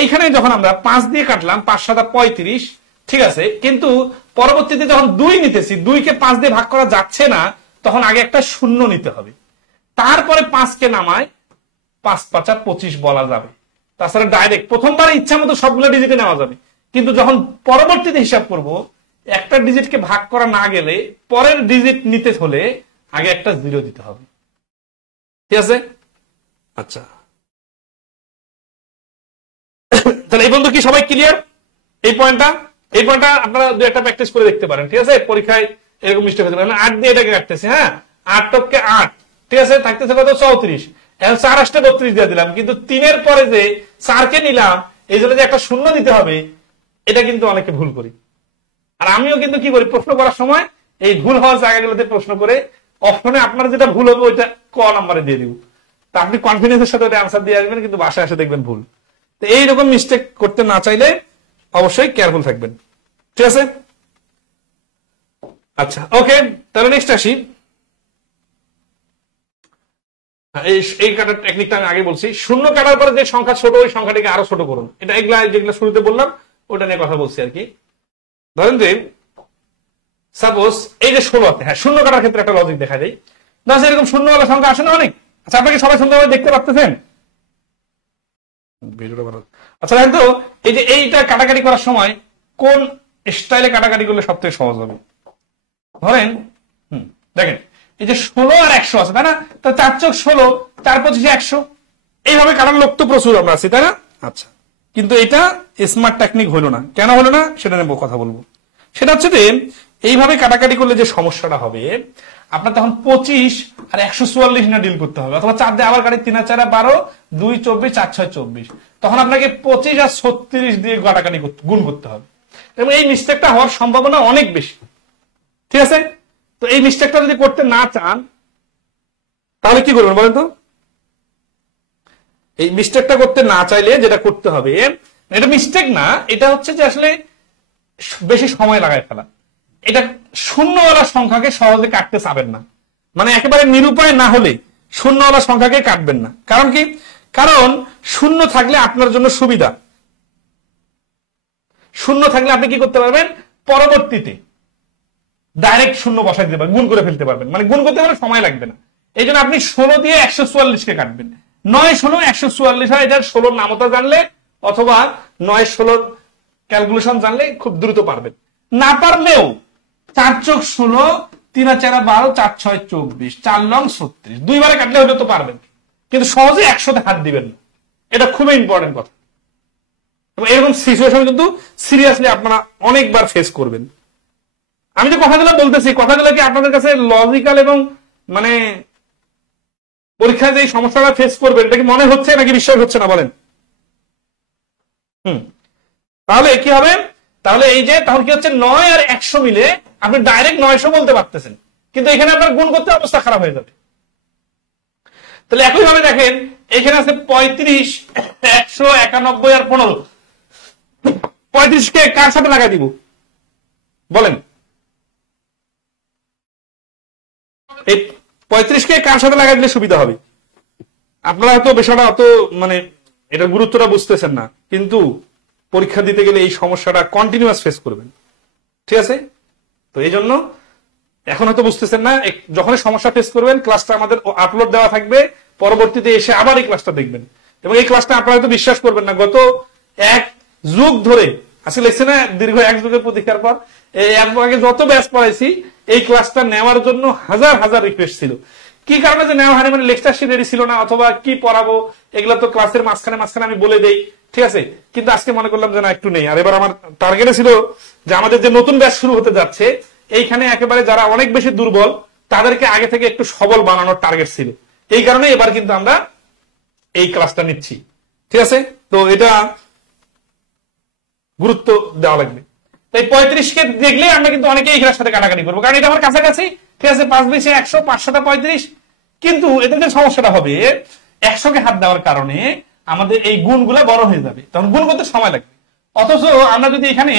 এইখানে যখন আমরা 5 দিয়ে কাটলাম 5 7 35, ঠিক আছে, কিন্তু পরবর্তীতে যখন 2 নিতেছি, 2 কে 5 দিয়ে ভাগ করা যাচ্ছে না, তখন আগে একটা শূন্য নিতে হবে, তারপরে 5 কে নামায় 5 5 25 বলা যাবে। তাছাড়া ডাইরেক্ট প্রথমবার ইচ্ছা মতো সবগুলো ডিজিটে নেওয়া যাবে, কিন্তু যখন পরবর্তীতে হিসাব করব একটা ডিজিটকে ভাগ করা না গেলে পরের ডিজিট নিতে হলে আগে একটা 0 দিতে হবে, ঠিক আছে। আচ্ছা তাহলে এই পর্যন্ত কি সবাই ক্লিয়ার? এই পয়েন্টটা আপনারা দু একটা প্র্যাকটিস করে দেখতে পারেন, ঠিক আছে। পরীক্ষায় এরকম মিস্টেক হতে পারে। 8 দিয়ে এটাকে কাটতেছে, হ্যাঁ 8 টককে 8, ঠিক আছে, থাকতেছে কত? 34। এখন 4 আসতে 32 দিয়ে দিলাম, কিন্তু 3 এর পরে যে 4 কে নিলাম এই জন্য যে একটা শূন্য দিতে হবে, এটা কিন্তু অনেকে ভুল করি। আর আমিও কিন্তু কি করি, প্রশ্ন করার সময় এই ভুল হওয়ার জায়গাগুলোতে প্রশ্ন করে অপশনে আপনার যেটা ভুল হবে ওইটা ক নাম্বারে দিয়ে দিব, তা আপনি কনফিডেন্সের সাথে ওটা আনসার দিয়ে আসবেন, কিন্তু বাসায় এসে দেখবেন ভুল। তো এইরকম মিস্টেক করতে না চাইলে অবশ্যই কেয়ারফুল থাকবেন, ঠিক আছে। আচ্ছা ওকে, তাহলে নেক্সট আসি। এই কাটার টেকনিকটা আমি আগে বলছি, শূন্য কাটার পরে যে সংখ্যা ছোট ওই সংখ্যাটিকে আরো ছোট করুন। এটা এগুলা যেগুলো শুরুতে বললাম ওটা নিয়ে কথা বলছি আর কি। ধরেন যে সাপোজ এই যে 16, হ্যাঁ শূন্য কাটার ক্ষেত্রে একটা লজিক দেখা যায়, না এরকম শূন্যওয়ালা সংখ্যা আসে না অনেক। আচ্ছা আপনাকে সবাই সুন্দরভাবে দেখতে পাচ্ছেন ভিডিওটা ভালো? আচ্ছা দেখেন তো এই যে এইটা কাটাকাটি করার সময় কোন স্টাইলে কাটাকাটি করলে সব থেকে সহজ হবে? ধরেন দেখেন এই যে 16 আর 100 আছে তাই না, তো 4 চোখ 16, 4 25 100, এইভাবে কাটার লোক তো প্রচুর আমরা আছি তাই না। আচ্ছা, কিন্তু এটা স্মার্ট টেকনিক হলো না, কেন হলো না সেটা নিয়ে কথা বলবো। সেটা হচ্ছে যে এইভাবে কাটাকাটি করলে যে সমস্যাটা হবে, আপনার তখন 25 আর 144 না ডিল করতে হবে, অথবা 4 দিয়ে আবার কাটি 3 আর 4 12, 2 24, 4 6 24, তখন আপনাকে 25 আর 36 দিয়ে কাটাকাটি গুণ করতে হবে, এবং এই মিস্টেকটা হওয়ার সম্ভাবনা অনেক বেশি। ঠিক আছে, তো এই মিস্টেকটা যদি করতে না চান তাহলে কি করবেন বলেন তো। এই মিস্টেকটা করতে না চাইলে যেটা করতে হবে, এটা মিস্টেক না, এটা হচ্ছে যে আসলে বেশি সময় লাগায় ফেলা। এটা শূন্যওয়ালা সংখ্যাকে সহজে কাটতে চাবেন না, মানে একেবারে নিরুপায় না হলে শূন্যওয়ালা সংখ্যাকে কাটবেন না। কারণ কি, কারণ শূন্য থাকলে আপনার জন্য সুবিধা, শূন্য থাকলে আপনি কি করতে পারবেন, পরবর্তীতে ডাইরেক্ট শূন্য বসাই দিতে পারবেন, গুণ করে ফেলতে পারবেন, মানে গুণ করতে পারলে সময় লাগবে না। এই জন্য আপনি 16 দিয়ে 144 কে কাটবেন, 9 16 144 হয়, এটার 16 নামতা জানলে অথবা 9 16 ক্যালকুলেশন জানলে খুব দ্রুত পারবেন। না পারলেও 4 চোখ 16, 3 আর 4 12, 4 6 24, 4 লং 36, দুইবারে কাটলে হলে তো পারবেন, কিন্তু সহজে 100তে হাত দিবেন না, এটা খুবই ইম্পর্টেন্ট কথা। এবং এরকম সিচুয়েশন কিন্তু সিরিয়াসলি আপনারা অনেকবার ফেস করবেন। আমি যে কথাগুলো বলতেছি, কথাগুলো কি আপনাদের কাছে লজিক্যাল এবং মানে পরীক্ষায় যে সমস্যাটা ফেস করবেন এটা কি মনে হচ্ছে নাকি বিশ্বাস হচ্ছে না বলেন। তাহলে কি হবে, তাহলে এই যে তাহলে কি হচ্ছে 9 আর 100 মিলে আপনি ডাইরেক্ট 900 বলতে পারতেছেন, কিন্তু এখানে আপনার গুণ করতে অবস্থা খারাপ হয়ে যাবে। তাহলে একইভাবে দেখেন এখানে আছে 35, 191 আর 15, 35 কে কার সাথে লাগাই দিব বলেন, এই 35 কে কার সাথে লাগাই দিলে সুবিধা হবে। আপনারা হয়তো বিষয়টা অত মানে এটা গুরুত্বটা বুঝতেছেন না, কিন্তু পরীক্ষা দিতে গেলে এই সমস্যাটা কন্টিনিউয়াস ফেস করবেন। ঠিক আছে, তো এই জন্য এখন হয়তো বুঝতেছেন না, যখন সমস্যা ফেস করবেন ক্লাসটা আমাদের আপলোড দেওয়া থাকবে, পরবর্তীতে এসে আবার এই ক্লাসটা দেখবেন, এবং এই ক্লাসটা আপনারা হয়তো বিশ্বাস করবেন না, গত 1 যুগ ধরে আসলে লিখছে না, দীর্ঘ 1 যুগের প্রতীক্ষার পর এই আগে যত ব্যাচ পড়াইছি এই ক্লাসটা নেওয়ার জন্য হাজার হাজার রিকোয়েস্ট ছিল। কি কারণে যে নেওয়া হয়নি, মানে লেকচার শিট রেডি ছিল না, অথবা কি পড়াবো এগুলো তো ক্লাসের মাঝখানে মাঝখানে আমি বলে দেই। ঠিক আছে, কিন্তু আজকে মনে করলাম যে না একটু নেই, আর এবার আমার টার্গেটে ছিল যে আমাদের যে নতুন ব্যাচ শুরু হতে যাচ্ছে এইখানে একেবারে যারা অনেক বেশি দুর্বল তাদেরকে আগে থেকে একটু সবল বানানোর টার্গেট ছিল, এই কারণে এবার কিন্তু আমরা এই ক্লাসটা নিচ্ছি। ঠিক আছে, তো এটা গুরুত্ব দেওয়া লাগবে। তাই 35 কে দেখলে আমরা কিন্তু অনেকেই এগুলোর সাথে কাটাকাটি করবো, কারণ এটা আমার কাছাকাছি। ঠিক আছে, 5 20 100, 500টা 35, কিন্তু এতে যে সমস্যাটা হবে 100 কে হাত দেওয়ার কারণে আমাদের এই গুণগুলা বড় হয়ে যাবে, তখন গুণ করতে সময় লাগবে। অথচ আমরা যদি এখানে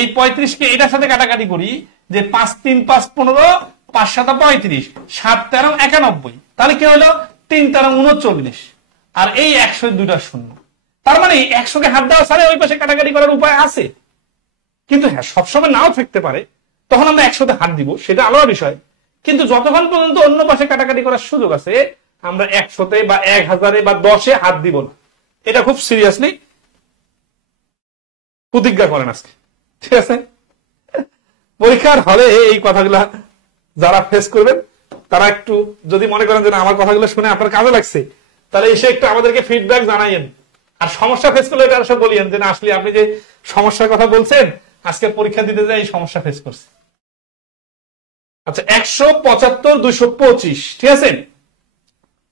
এই 35 কে এটার সাথে কাটাকাটি করি, যে 5 3 5 15, 5 7 35, 7 13 91, তাহলে কি হলো 3 13 39, আর এই 100 দুইটা শূন্য, তার মানে 100 কে হাত দেওয়া ছাড়া ওই পাশে কাটাকাটি করার উপায় আছে। কিন্তু হ্যাঁ, সবসময় নাও থাকতে পারে, তখন আমরা 100তে হাত দিব, সেটা আলাদা বিষয়। কিন্তু যতক্ষণ পর্যন্ত অন্য পাশে কাটাকাটি করার সুযোগ আছে আমরা 100তে বা 1000-এ বা 10-এ হাত দিব না, এটা খুব সিরিয়াসলি প্রতিজ্ঞা করেন আজকে। ঠিক আছে, পরীক্ষার হলে এই কথাগুলা যারা ফেস করবেন তারা একটু যদি মনে করেন যে আমার কথাগুলো শুনে আপনার কাজে লাগছে, তাহলে এসে একটু আমাদেরকে ফিডব্যাক জানাইয়েন। আর সমস্যা ফেস করলে এটা আসলে বলিয়েন যে না আসলে আপনি যে সমস্যার কথা বলছেন আজকে পরীক্ষা দিতে যাই এই সমস্যা ফেস করছে। আচ্ছা, 175 225, ঠিক আছে,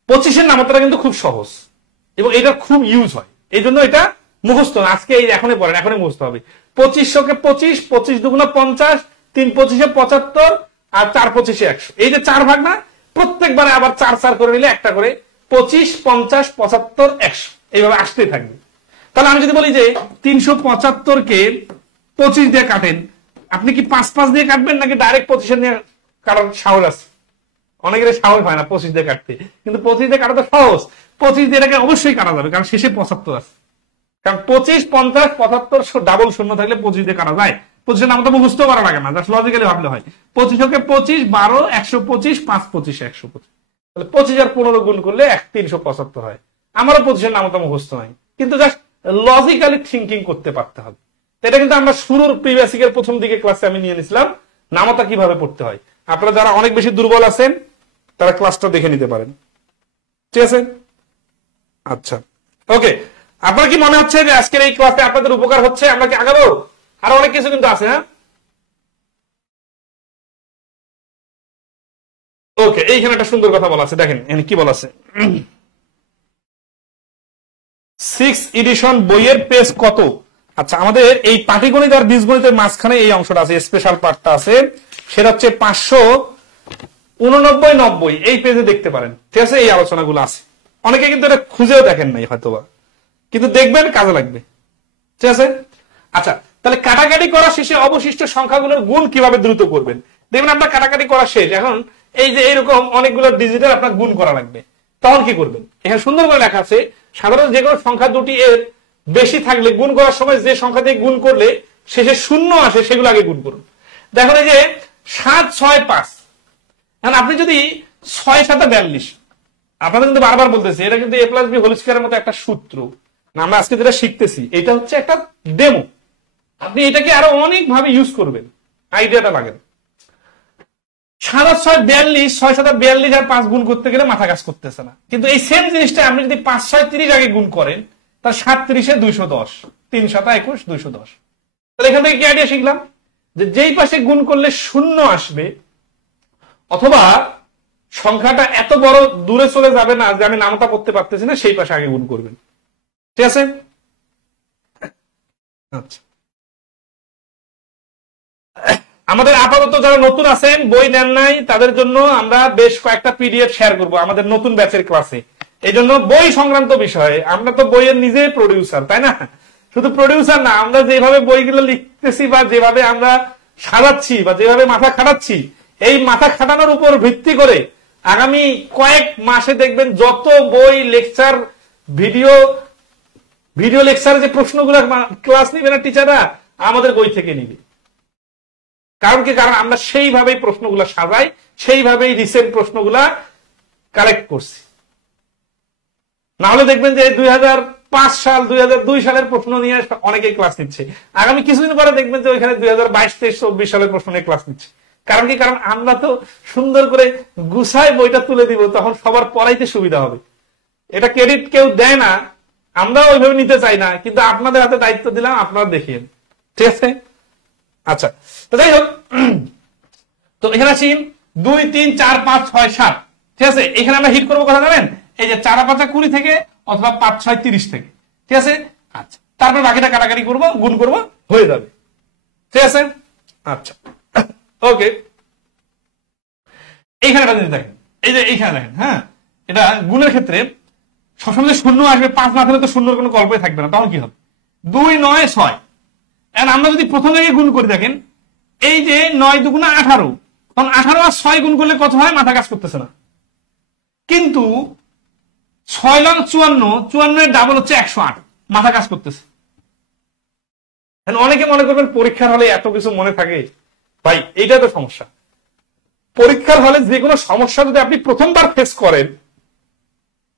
25-এর নামতা কিন্তু খুব সহজ এবং এটা খুব ইউজ হয়, এই জন্য এটা মুখস্থ আজকে এই এখনই পড়েন, এখনই মুখস্থ হবে। 2500-কে 25, 25 দুগুণা 50, 3 25-এ 75, আর 4 25-এ 100, এই যে 4 ভাগ না, প্রত্যেকবারে আবার 4 4 করে নিলে একটা করে 25 50 75 100 এইভাবে আসতেই থাকবে। তাহলে আমি যদি বলি যে 375-কে 25 দিয়ে কাটেন, আপনি কি 5 5 দিয়ে কাটবেন নাকি ডাইরেক্ট 25 দিয়ে কাটার সাহস আছে? অনেকের সাহস হয় না 25 দিয়ে কাটতে, কিন্তু 25 দিয়ে কাটা তো সহজ, 25 দিয়ে এটাকে অবশ্যই কাটা যাবে, কারণ শেষে 75 আছে। কারণ 25 50 75 ডাবল শূন্য থাকলে 25 দিয়ে কাটা যায়। 25-এর নামটা মুখস্থ করা লাগে না, জাস্ট লজিক্যালি ভাবলে হয়। 25-কে 25 12 125 5 25 125, তাহলে 25 আর 15 গুণ করলে 375 হয়। আমারও 25-এর নামটা মুখস্থ নাই, কিন্তু জাস্ট লজিক্যালি থিঙ্কিং করতে পারতে হবে। এটা কিন্তু আমরা শুরুর প্রিভিয়াস ইয়ারের প্রথম দিকে ক্লাসে আমি নিয়ে নিছিলাম নামতা কিভাবে পড়তে হয়। আপনারা যারা অনেক বেশি দুর্বল আছেন তারা ক্লাসটা দেখে নিতে পারেন, ঠিক আছে। আচ্ছা, ওকে, আপনার কি মনে হচ্ছে যে আজকের এই ক্লাসে আপনাদের উপকার হচ্ছে? আমরা কি আগাবো? আরো অনেক কিছু কিন্তু আছে। হ্যাঁ, ওকে, এইখানে একটা সুন্দর কথা বলা আছে, দেখেন এখানে কি বলা আছে। 6 এডিশন বইয়ের পেজ কত? আচ্ছা, আমাদের এই পাটিগণিত আর বীজগণিতের মাঝখানে এই অংশটা আছে, স্পেশাল পার্টটা আছে, সেটা হচ্ছে 589-90 এই পেজে দেখতে পারেন, ঠিক আছে। এই আলোচনাগুলো আছে, অনেকে কিন্তু এটা খুঁজেও দেখেন নাই হয়তোবা, কিন্তু দেখবেন, কাজে লাগবে, ঠিক আছে। আচ্ছা, তাহলে কাটাকাটি করা শেষে অবশিষ্ট সংখ্যাগুলোর গুণ কিভাবে দ্রুত করবেন? দেখবেন আপনার কাটাকাটি করা শেষ, এখন এই যে এইরকম অনেকগুলো ডিজিটাল আপনার গুণ করা লাগবে, তখন কি করবেন? এখানে সুন্দর করে লেখা আছে, সাধারণ যে কোনো সংখ্যা দুটি এর বেশি থাকলে গুণ করার সময় যে সংখ্যা দিয়ে গুণ করলে শেষে শূন্য আসে সেগুলো আগে গুণ করুন। দেখুন এই যে 7, 6, 5, এখন আপনি যদি 6, 7, 42, আপনাদের কিন্তু বারবার বলতেছি এটা কিন্তু a+b হোল স্কয়ারের মতো একটা সূত্র, আমরা আজকে যেটা শিখতেছি এটা হচ্ছে একটা ডেমো, আপনি এটাকে আরো অনেক ভাবে ইউজ করবেন, আইডিয়াটা লাগেন। 7, 6, 42, 6, 7, 42 আর 5 গুণ করতে গেলে মাথা কাজ করতেছে না, কিন্তু এই সেম জিনিসটা আপনি যদি 5, 6, 30 আগে গুণ করেন, তার 37-এ 210, 3, 7, 21, 210। তাহলে এখান থেকে কি আইডিয়া শিখলাম? যে যেই পাশে গুণ করলে শূন্য আসবে, অথবা সংখ্যাটা এত বড় দূরে চলে যাবে না যে আমি নামতা পড়তে পারতেছি না, সেই পাশে আগে গুণ করবেন, ঠিক আছে। আচ্ছা, আমাদের আপাতত যারা নতুন আছেন, বই নেন নাই, তাদের জন্য আমরা বেশ কয়েকটা পিডিএফ শেয়ার করব আমাদের নতুন ব্যাচের ক্লাসে। এই জন্য বই সংক্রান্ত বিষয়ে, আমরা তো বইয়ের নিজে প্রডিউসার, তাই না? শুধু প্রডিউসার না, আমরা যেভাবে বইগুলো লিখতেছি বা যেভাবে আমরা সাজাচ্ছি বা যেভাবে মাথা খাটাচ্ছি, এই মাথা খাটানোর উপর ভিত্তি করে আগামী কয়েক মাসে দেখবেন যত বই, লেকচার, ভিডিও লেকচার যে প্রশ্নগুলো ক্লাস নিবে না টিচাররা, আমাদের বই থেকে নিবে। কারণ কি? কারণ আমরা সেইভাবেই প্রশ্নগুলো সাজাই, সেইভাবেই রিসেন্ট প্রশ্নগুলা কালেক্ট করছি। না হলে দেখবেন যে 2005 সাল, 2002 সালের প্রশ্ন নিয়ে অনেকেই ক্লাস নিচ্ছে, আগামী কিছুদিন পরে দেখবেন যে ওইখানে 2022, 23, 24 সালের প্রশ্ন নিয়ে ক্লাস নিচ্ছে। কারণ কি? কারণ আমরা তো সুন্দর করে গুছায় বইটা তুলে দিব, তখন সবার পড়াইতে সুবিধা হবে। এটা ক্রেডিট কেউ দেয় না, আমরা ওইভাবে নিতে চাই না, কিন্তু আপনাদের হাতে দায়িত্ব দিলাম, আপনারা দেখিয়েন, ঠিক আছে। আচ্ছা, তো যাই হোক, তো এখানে আছি 2, 3, 4, 5, 6, 7, ঠিক আছে। এখানে আমরা হিট করবো কথা জানেন, এই যে 4, 5, 20 থেকে, অথবা 5, 6, 30 থেকে, ঠিক আছে। আচ্ছা, তারপর বাকিটা কাটাকাটি করবো, গুণ করবো, হয়ে যাবে, ঠিক আছে। আচ্ছা, ওকে, এইখানে একটা জিনিস দেখেন, এই যে এইখানে দেখেন, হ্যাঁ, এটা গুণের ক্ষেত্রে সবসময় শূন্য আসবে, 5 না থাকলে তো শূন্যর কোনো গল্পই থাকবে না, তখন কি হবে? 2, 9, 6, আমরা যদি প্রথম থেকে গুণ করি, দেখেন এই যে 9 দুগুণা 18, তখন 18 আর 6 গুণ করলে কত হয়? মাথা কাজ করতেছে না। কিন্তু 6 লং 54, 54 এর ডাবল হচ্ছে 108, মাথা কাজ করতেছে। অনেকে মনে করবেন পরীক্ষার হলে এত কিছু মনে থাকে, ভাই এইটা তো সমস্যা। পরীক্ষার হলে যে কোনো সমস্যা যদি আপনি প্রথমবার ফেস করেন,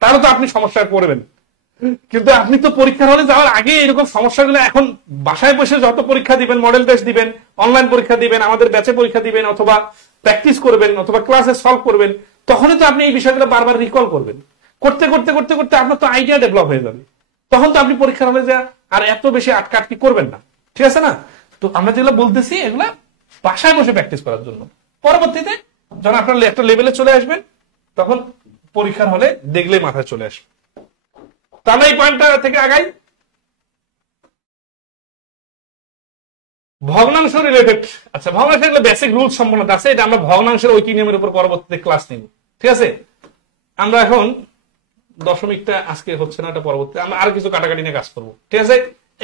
তাহলে তো আপনি সমস্যায় পড়বেন, কিন্তু আপনি তো পরীক্ষার হলে যাওয়ার আগে এরকম সমস্যাগুলো, এখন বাসায় বসে যত পরীক্ষা দিবেন, মডেল টেস্ট দিবেন, অনলাইন পরীক্ষা দিবেন, আমাদের ব্যাচে পরীক্ষা দিবেন, অথবা প্র্যাকটিস করবেন, অথবা ক্লাসে সলভ করবেন, তখনই তো আপনি এই বিষয়গুলো বারবার রিকল করবেন। করতে করতে করতে করতে আপনার তো আইডিয়া ডেভেলপ হয়ে যাবে, তখন তো আপনি পরীক্ষার হলে যা আর এত বেশি আটকাটকি করবেন না, ঠিক আছে না? তো আমরা যেগুলো বলতেছি এগুলা বাসায় বসে প্র্যাকটিস করার জন্য, পরবর্তীতে যখন আপনার একটা লেভেলে চলে আসবেন, তখন পরীক্ষার হলে দেখলেই মাথায় চলে আসবে। তাহলে এই পয়েন্টটা থেকে আগাই, ভগ্নাংশ রিলেটেড। আচ্ছা, ভগ্নাংশের বেসিক রুলস সম্পূর্ণ আছে, এটা আমরা ভগ্নাংশের ঐকিক নিয়মের উপর পরবর্তীতে ক্লাস নিব, ঠিক আছে। আমরা এখন দশমিকটা আজকে হচ্ছে না, এটা পরবর্তীতে আমরা আর কিছু কাটাকাটি নিয়ে কাজ করবো, ঠিক আছে।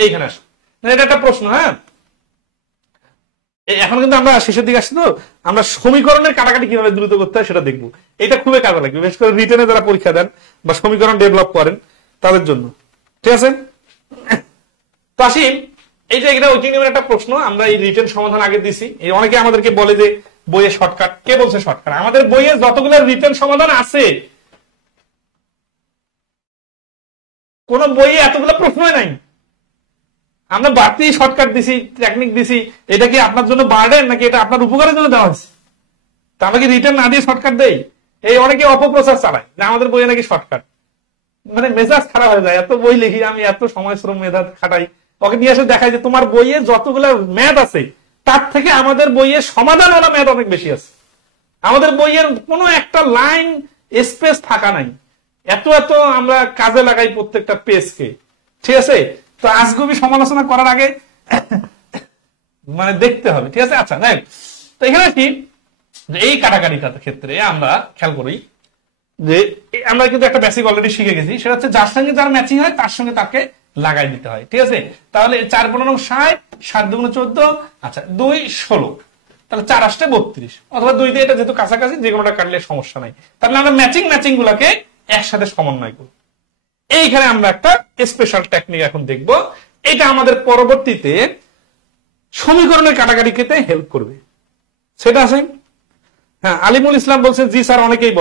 এইখানে আসো, এটা একটা প্রশ্ন, হ্যাঁ। এখন কিন্তু আমরা শেষের দিকে আসছি, তো আমরা সমীকরণের কাটাকাটি কিভাবে দ্রুত করতে হয় সেটা দেখবো। এটা খুবই কাজে লাগবে, বিশেষ করে রিটেনে যারা পরীক্ষা দেন বা সমীকরণ ডেভেলপ করেন তাদের জন্য, ঠিক আছে। তো আসি, এই যে এটা ঐকিক নিয়মের একটা প্রশ্ন, আমরা এই রিটেন সমাধান আগে দিছি। এই অনেকে আমাদেরকে বলে যে বইয়ে শর্টকাট, কে বলছে শর্টকাট? আমাদের বইয়ে যতগুলো রিটেন সমাধান আছে, কোন বইয়ে এতগুলো প্রশ্নই নাই। আমরা বাড়তি শর্টকাট দিছি, টেকনিক দিছি, এটা কি আপনার জন্য বার্ডেন নাকি এটা আপনার উপকারের জন্য দেওয়া হয়েছে? তা আমরা কি রিটার্ন না দিয়ে শর্টকাট দেই? এই অনেকে অপপ্রচার চালায় যে আমাদের বইয়ে নাকি শর্টকাট, মানে মেজাজ খারাপ হয়ে যায়। এত বই লিখি আমি, এত সময় শ্রম মেধা খাটাই, ওকে নিয়ে এসে দেখায় যে তোমার বইয়ে যতগুলো ম্যাথ আছে তার থেকে আমাদের বইয়ে সমাধানওয়ালা ম্যাথ অনেক বেশি আছে। আমাদের বইয়ের কোনো একটা লাইন স্পেস ফাঁকা নাই, এত এত আমরা কাজে লাগাই প্রত্যেকটা পেজকে। ঠিক আছে, তো আজগুবি সমালোচনা করার আগে মানে দেখতে হবে। ঠিক আছে, আচ্ছা দেখ, তো এখানে কি এই কাটাকাটিটার ক্ষেত্রে আমরা খেয়াল করি যে আমরা কিন্তু একটা বেসিক অলরেডি শিখে গেছি, সেটা হচ্ছে যার সঙ্গে যার ম্যাচিং হয় তার সঙ্গে তাকে লাগাই দিতে হয়। ঠিক আছে, তাহলে 4 15 60, 7 2 14, আচ্ছা 2 16, তাহলে 4 8 32, অথবা 2 দিয়ে এটা যেহেতু কাছাকাছি যে কোনোটা কাটলে সমস্যা নাই। তাহলে আমরা ম্যাচিং গুলাকে একসাথে সমন্বয় করব। এইখানে আমরা একটা স্পেশাল টেকনিক এখন দেখব, এটা আমাদের পরবর্তীতে সমীকরণের কাটাকাটি খেতে হেল্প করবে। সেটা আছে, হ্যাঁ আলিমুল ইসলাম বলছে জি স্যার, অনেকেই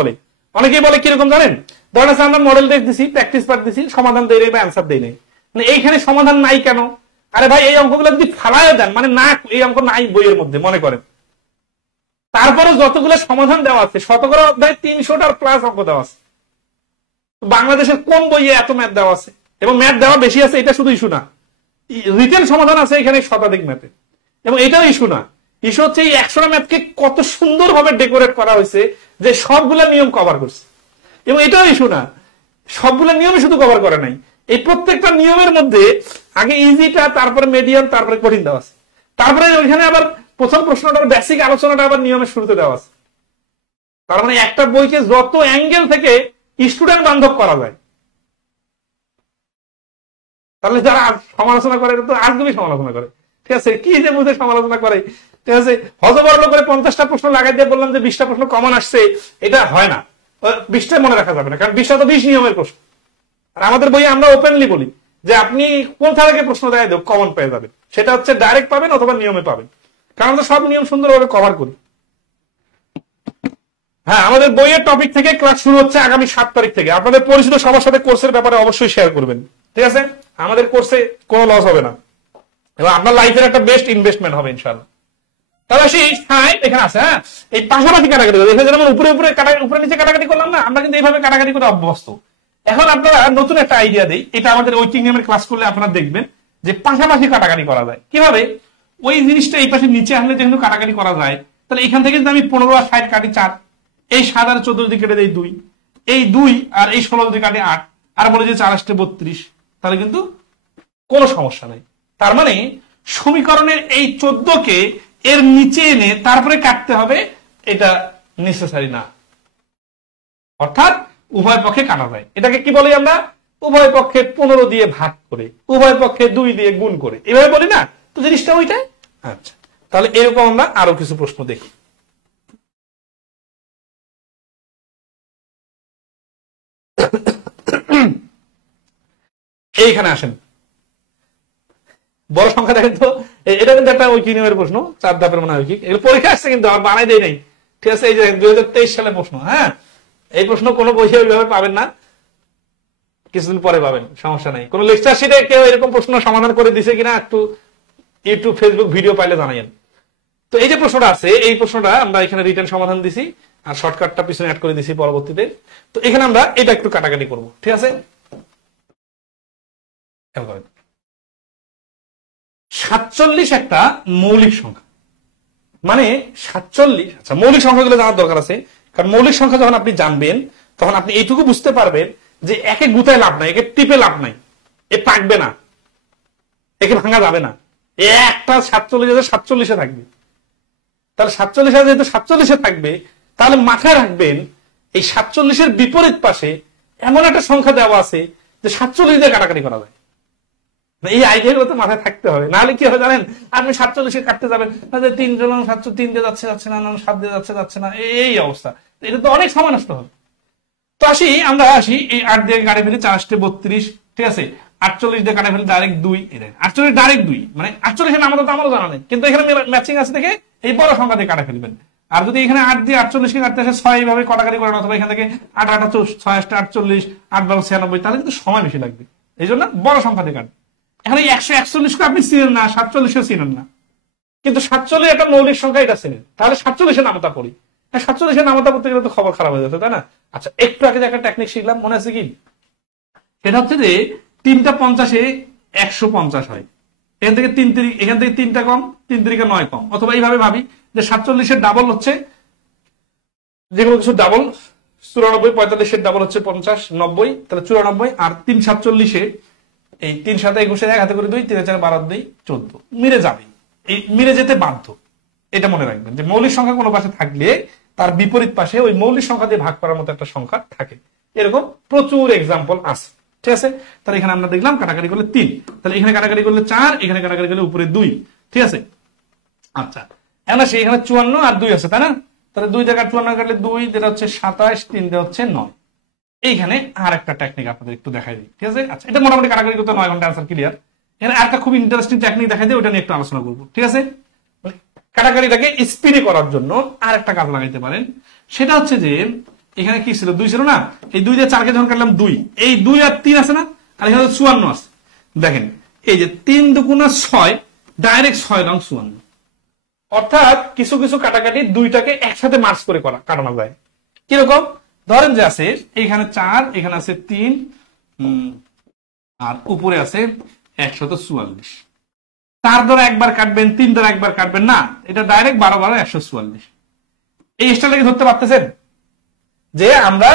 বলে কিরকম জানেন, ধরেন আমরা মডেল টেস্ট দিছি, প্র্যাকটিস পার্ট দিছি, সমাধান দেই নাই বা অ্যান্সার দেই নাই, মানে এইখানে সমাধান নাই কেন? আরে ভাই এই অঙ্কগুলো যদি ফালায় দেন, মানে না এই অঙ্ক নাই বইয়ের মধ্যে মনে করেন, তারপরে যতগুলো সমাধান দেওয়া আছে, শতকরা অধ্যায় 300টার প্লাস অঙ্ক দেওয়া আছে। বাংলাদেশের কোন বইয়ে এত ম্যাথ দেওয়া আছে? এবং ম্যাথ দেওয়া বেশি আছে এটা শুধু ইস্যু না, রিটেন সমাধান আছে এখানে শতাধিক ম্যাথে, এবং এটাও ইস্যু না। ইস্যু হচ্ছে এই 100টা ম্যাথকে কত সুন্দরভাবে ডেকোরেট করা হয়েছে যে সবগুলা নিয়ম কভার করছে। এবং এটাও ইস্যু না, সবগুলা নিয়মই শুধু কভার করে নাই, এই প্রত্যেকটা নিয়মের মধ্যে আগে ইজিটা, তারপরে মিডিয়াম, তারপরে কঠিন দেওয়া আছে, তারপরে ওইখানে আবার প্রথম প্রশ্নটার বেসিক আলোচনাটা আবার নিয়মের শুরুতে দেওয়া আছে। তার মানে একটা বইকে যত অ্যাঙ্গেল থেকে স্টুডেন্ট বান্ধব করা যায়। তাহলে যারা সমালোচনা করে তো আজগুবি সমালোচনা করে। ঠিক আছে, কি যে বুঝে সমালোচনা করে। ঠিক আছে, হজবরল করে 50টা প্রশ্ন লাগাই দিয়ে বললাম যে 20টা প্রশ্ন কমন আসছে, এটা হয় না, 20টা মনে রাখা যাবে না, কারণ 20টা তো 20 নিয়মের প্রশ্ন। আর আমাদের বইয়ে আমরা ওপেনলি বলি যে আপনি কোথা থেকে প্রশ্ন দেয় কমন পেয়ে যাবেন, সেটা হচ্ছে ডাইরেক্ট পাবেন অথবা নিয়মে পাবেন, কারণ আমরা সব নিয়ম সুন্দরভাবে কভার করি। হ্যাঁ, আমাদের বইয়ের টপিক থেকে ক্লাস শুরু হচ্ছে আগামী 7 তারিখ থেকে। আপনাদের পরিচিত সবার সাথে কোর্সের ব্যাপারে অবশ্যই শেয়ার করবেন। ঠিক আছে, আমাদের কোর্সে কোনো লস হবে না এবং আপনার লাইফের একটা বেস্ট ইনভেস্টমেন্ট হবে ইনশাআল্লাহ। তাহলে সেই এখানে আছে, হ্যাঁ এই পাশাপাশি কাটাকাটি করে যেমন উপরে নিচে কাটাকাটি করলাম না, আমরা কিন্তু এইভাবে কাটাকাটি করে অভ্যস্ত। এখন আপনারা নতুন একটা আইডিয়া দেই, এটা আমাদের ওয়েটিং নিয়মের ক্লাস করলে আপনারা দেখবেন যে পাশাপাশি কাটাকাটি করা যায় কিভাবে। ওই জিনিসটা এই পাশে নিচে আসলে যেহেতু কাটাকাটি করা যায়, তাহলে এখান থেকে যদি আমি 15 আর 60 কাটি 4, এই 7 আর 14 যদি কেটে দেই 2, এই 2 আর এই 16 যদি কাটে 8, আর বলে যে 4 8 32, তাহলে কিন্তু কোনো সমস্যা নাই। তার মানে সমীকরণের এই 14কে এর নিচে এনে তারপরে কাটতে হবে, এটা নেসেসারি না। অর্থাৎ উভয় পক্ষে কাটা যায়। এটাকে কি বলি আমরা? উভয় পক্ষে 15 দিয়ে ভাগ করে, উভয় পক্ষে 2 দিয়ে গুণ করে, এভাবে বলি না? তো জিনিসটা ওইটাই। আচ্ছা, তাহলে এরকম আমরা আরো কিছু প্রশ্ন দেখি। এইখানে আসেন, বড় সংখ্যা দেখেন তো, এটা কিন্তু একটা ঐকিক নিয়মের প্রশ্ন, 4 ধাপের মনে হয় ঐকিক, এগুলো পরীক্ষা আসছে কিন্তু আমার বানাই দেয় নাই। ঠিক আছে, এই যে 2023 সালে প্রশ্ন। হ্যাঁ, এই প্রশ্ন কোনো বইয়ে ওইভাবে পাবেন না, কিছুদিন পরে পাবেন, সমস্যা নাই। কোন লেকচার শিটে কেউ এরকম প্রশ্ন সমাধান করে দিছে কিনা একটু ইউটিউব ফেসবুক ভিডিও পাইলে জানাইন। তো এই যে প্রশ্নটা আছে, এই প্রশ্নটা আমরা এখানে রিটার্ন সমাধান দিছি আর শর্টকাটটা পিছনে অ্যাড করে দিছি পরবর্তীতে। তো এখানে আমরা এটা একটু কাটাকাটি করব। ঠিক আছে, 47 একটা মৌলিক সংখ্যা, মানে 47। আচ্ছা, মৌলিক সংখ্যাগুলো জানার দরকার আছে, কারণ মৌলিক সংখ্যা যখন আপনি জানবেন তখন আপনি এইটুকু বুঝতে পারবেন যে একে গুতায় লাভ নাই, একে টিপে লাভ নাই, এ পাকবে না, একে ভাঙা যাবে না। একটা 47 থাকবে। তাহলে 47 যেহেতু 47 থাকবে, তাহলে মাথায় রাখবেন এই 47 বিপরীত পাশে এমন একটা সংখ্যা দেওয়া আছে যে 47 দিয়ে কাটাকাটি করা যায়। এই আইডিয়াগুলো তো মাথায় থাকতে হবে, নাহলে কি হবে জানেন, আপনি 47 কাটতে যাবেন, 3 দিয়ে যাচ্ছে না, 7 দিয়ে যাচ্ছে না, এই অবস্থা। এটা তো অনেক সময় নষ্ট হবে। তো আমরা আসি এই 8 দিয়ে কাটে ফেলি 4 8 32। ঠিক আছে, 48 দিয়ে কাটে ফেলি ডাইরেক্ট 2, 48 ডাইরেক্ট 2, মানে 48 আমারও জানা নেই, কিন্তু এখানে ম্যাচিং আছে দেখে এই বড় সংখ্যা দিয়ে কাটে ফেলবেন। আর যদি এখানে 8 দিয়ে 48কে কাটতে আসে 6 এইভাবে কাটাকাটি করেন, অথবা এখান থেকে 8 8 6 8 48 8 12 96, তাহলে কিন্তু সময় বেশি লাগবে। এই জন্য বড় সংখ্যা দিয়ে কাটবে। এখানে 141 আপনি চিনেন না, 47 চিনেন না, কিন্তু 47 একটা মৌলিক সংখ্যা, এটা চিনেন, তাহলে 47 নামতা পড়ি। 47 নামতা পড়তে গেলে তো খবর খারাপ হয়ে যাচ্ছে, তাই না? আচ্ছা, একটু আগে যে একটা টেকনিক শিখলাম, মনে আছে কি? সেটা হচ্ছে যে 3টা 50-এ 150 হয়। এখান থেকে 3টা কম, 3 3 9 কম। অথবা এইভাবে ভাবি যে 47-এর ডাবল হচ্ছে যেগুলো কিছু ডাবল, 94, 45-এর ডাবল হচ্ছে 50, 90, তাহলে 94। আর 3 47-এ এই 3 7 21 1 হাতে করে 2, 3 4 12 2 14 মিলে যাবে, এই মিলে যেতে বাধ্য। এটা মনে রাখবেন যে মৌলিক সংখ্যা কোনো পাশে থাকলে তার বিপরীত পাশে ওই মৌলিক সংখ্যা দিয়ে ভাগ করার মতো একটা সংখ্যা থাকে। এরকম প্রচুর এক্সাম্পল আছে, ঠিক আছে? তাহলে এখানে আমরা দেখলাম কাটাকাটি করলে 3, তাহলে এখানে কাটাকাটি করলে 4, এখানে কাটাকাটি করলে উপরে 2, ঠিক আছে? আচ্ছা, এখন আসি, এখানে 54 আর 2 আছে, তাই না? তাহলে 2 জায়গায় 54 কাটলে 2, যেটা হচ্ছে 27, 3 দেওয়া হচ্ছে 9। এইখানে আর একটা টেকনিক আপনাদের একটু দেখাই দিই, ঠিক আছে? আচ্ছা, এটা মোটামুটি কাটাকাটি করতে 9 ঘন্টা আনসার ক্লিয়ার। এখানে আরেকটা খুব ইন্টারেস্টিং টেকনিক দেখাই দিই, ওটা নিয়ে একটু আলোচনা করবো, ঠিক আছে? কাটাকাটিটাকে স্পিডে করার জন্য আর একটা কাজ লাগাইতে পারেন। সেটা হচ্ছে যে এখানে কি ছিল, 2 ছিল না? এই 2 দিয়ে 4কে যখন কাটলাম 2, এই 2 আর 3 আছে না, আর এখানে 54 আছে। দেখেন এই যে 3 দুগুণা 6, ডাইরেক্ট 6 রং 54। অর্থাৎ কিছু কিছু কাটাকাটি দুইটাকে একসাথে মার্চ করে কাটানো যায়। কিরকম? ধরেন যে আছে এখানে 4, এখানে আছে 3, আর উপরে আছে 144। 4 দ্বারা একবার কাটবেন, 3 দ্বারা একবার কাটবেন না, এটা ডাইরেক্ট 12 12 144। এই স্টাইলটাকে ধরতে পারতেছেন যে আমরা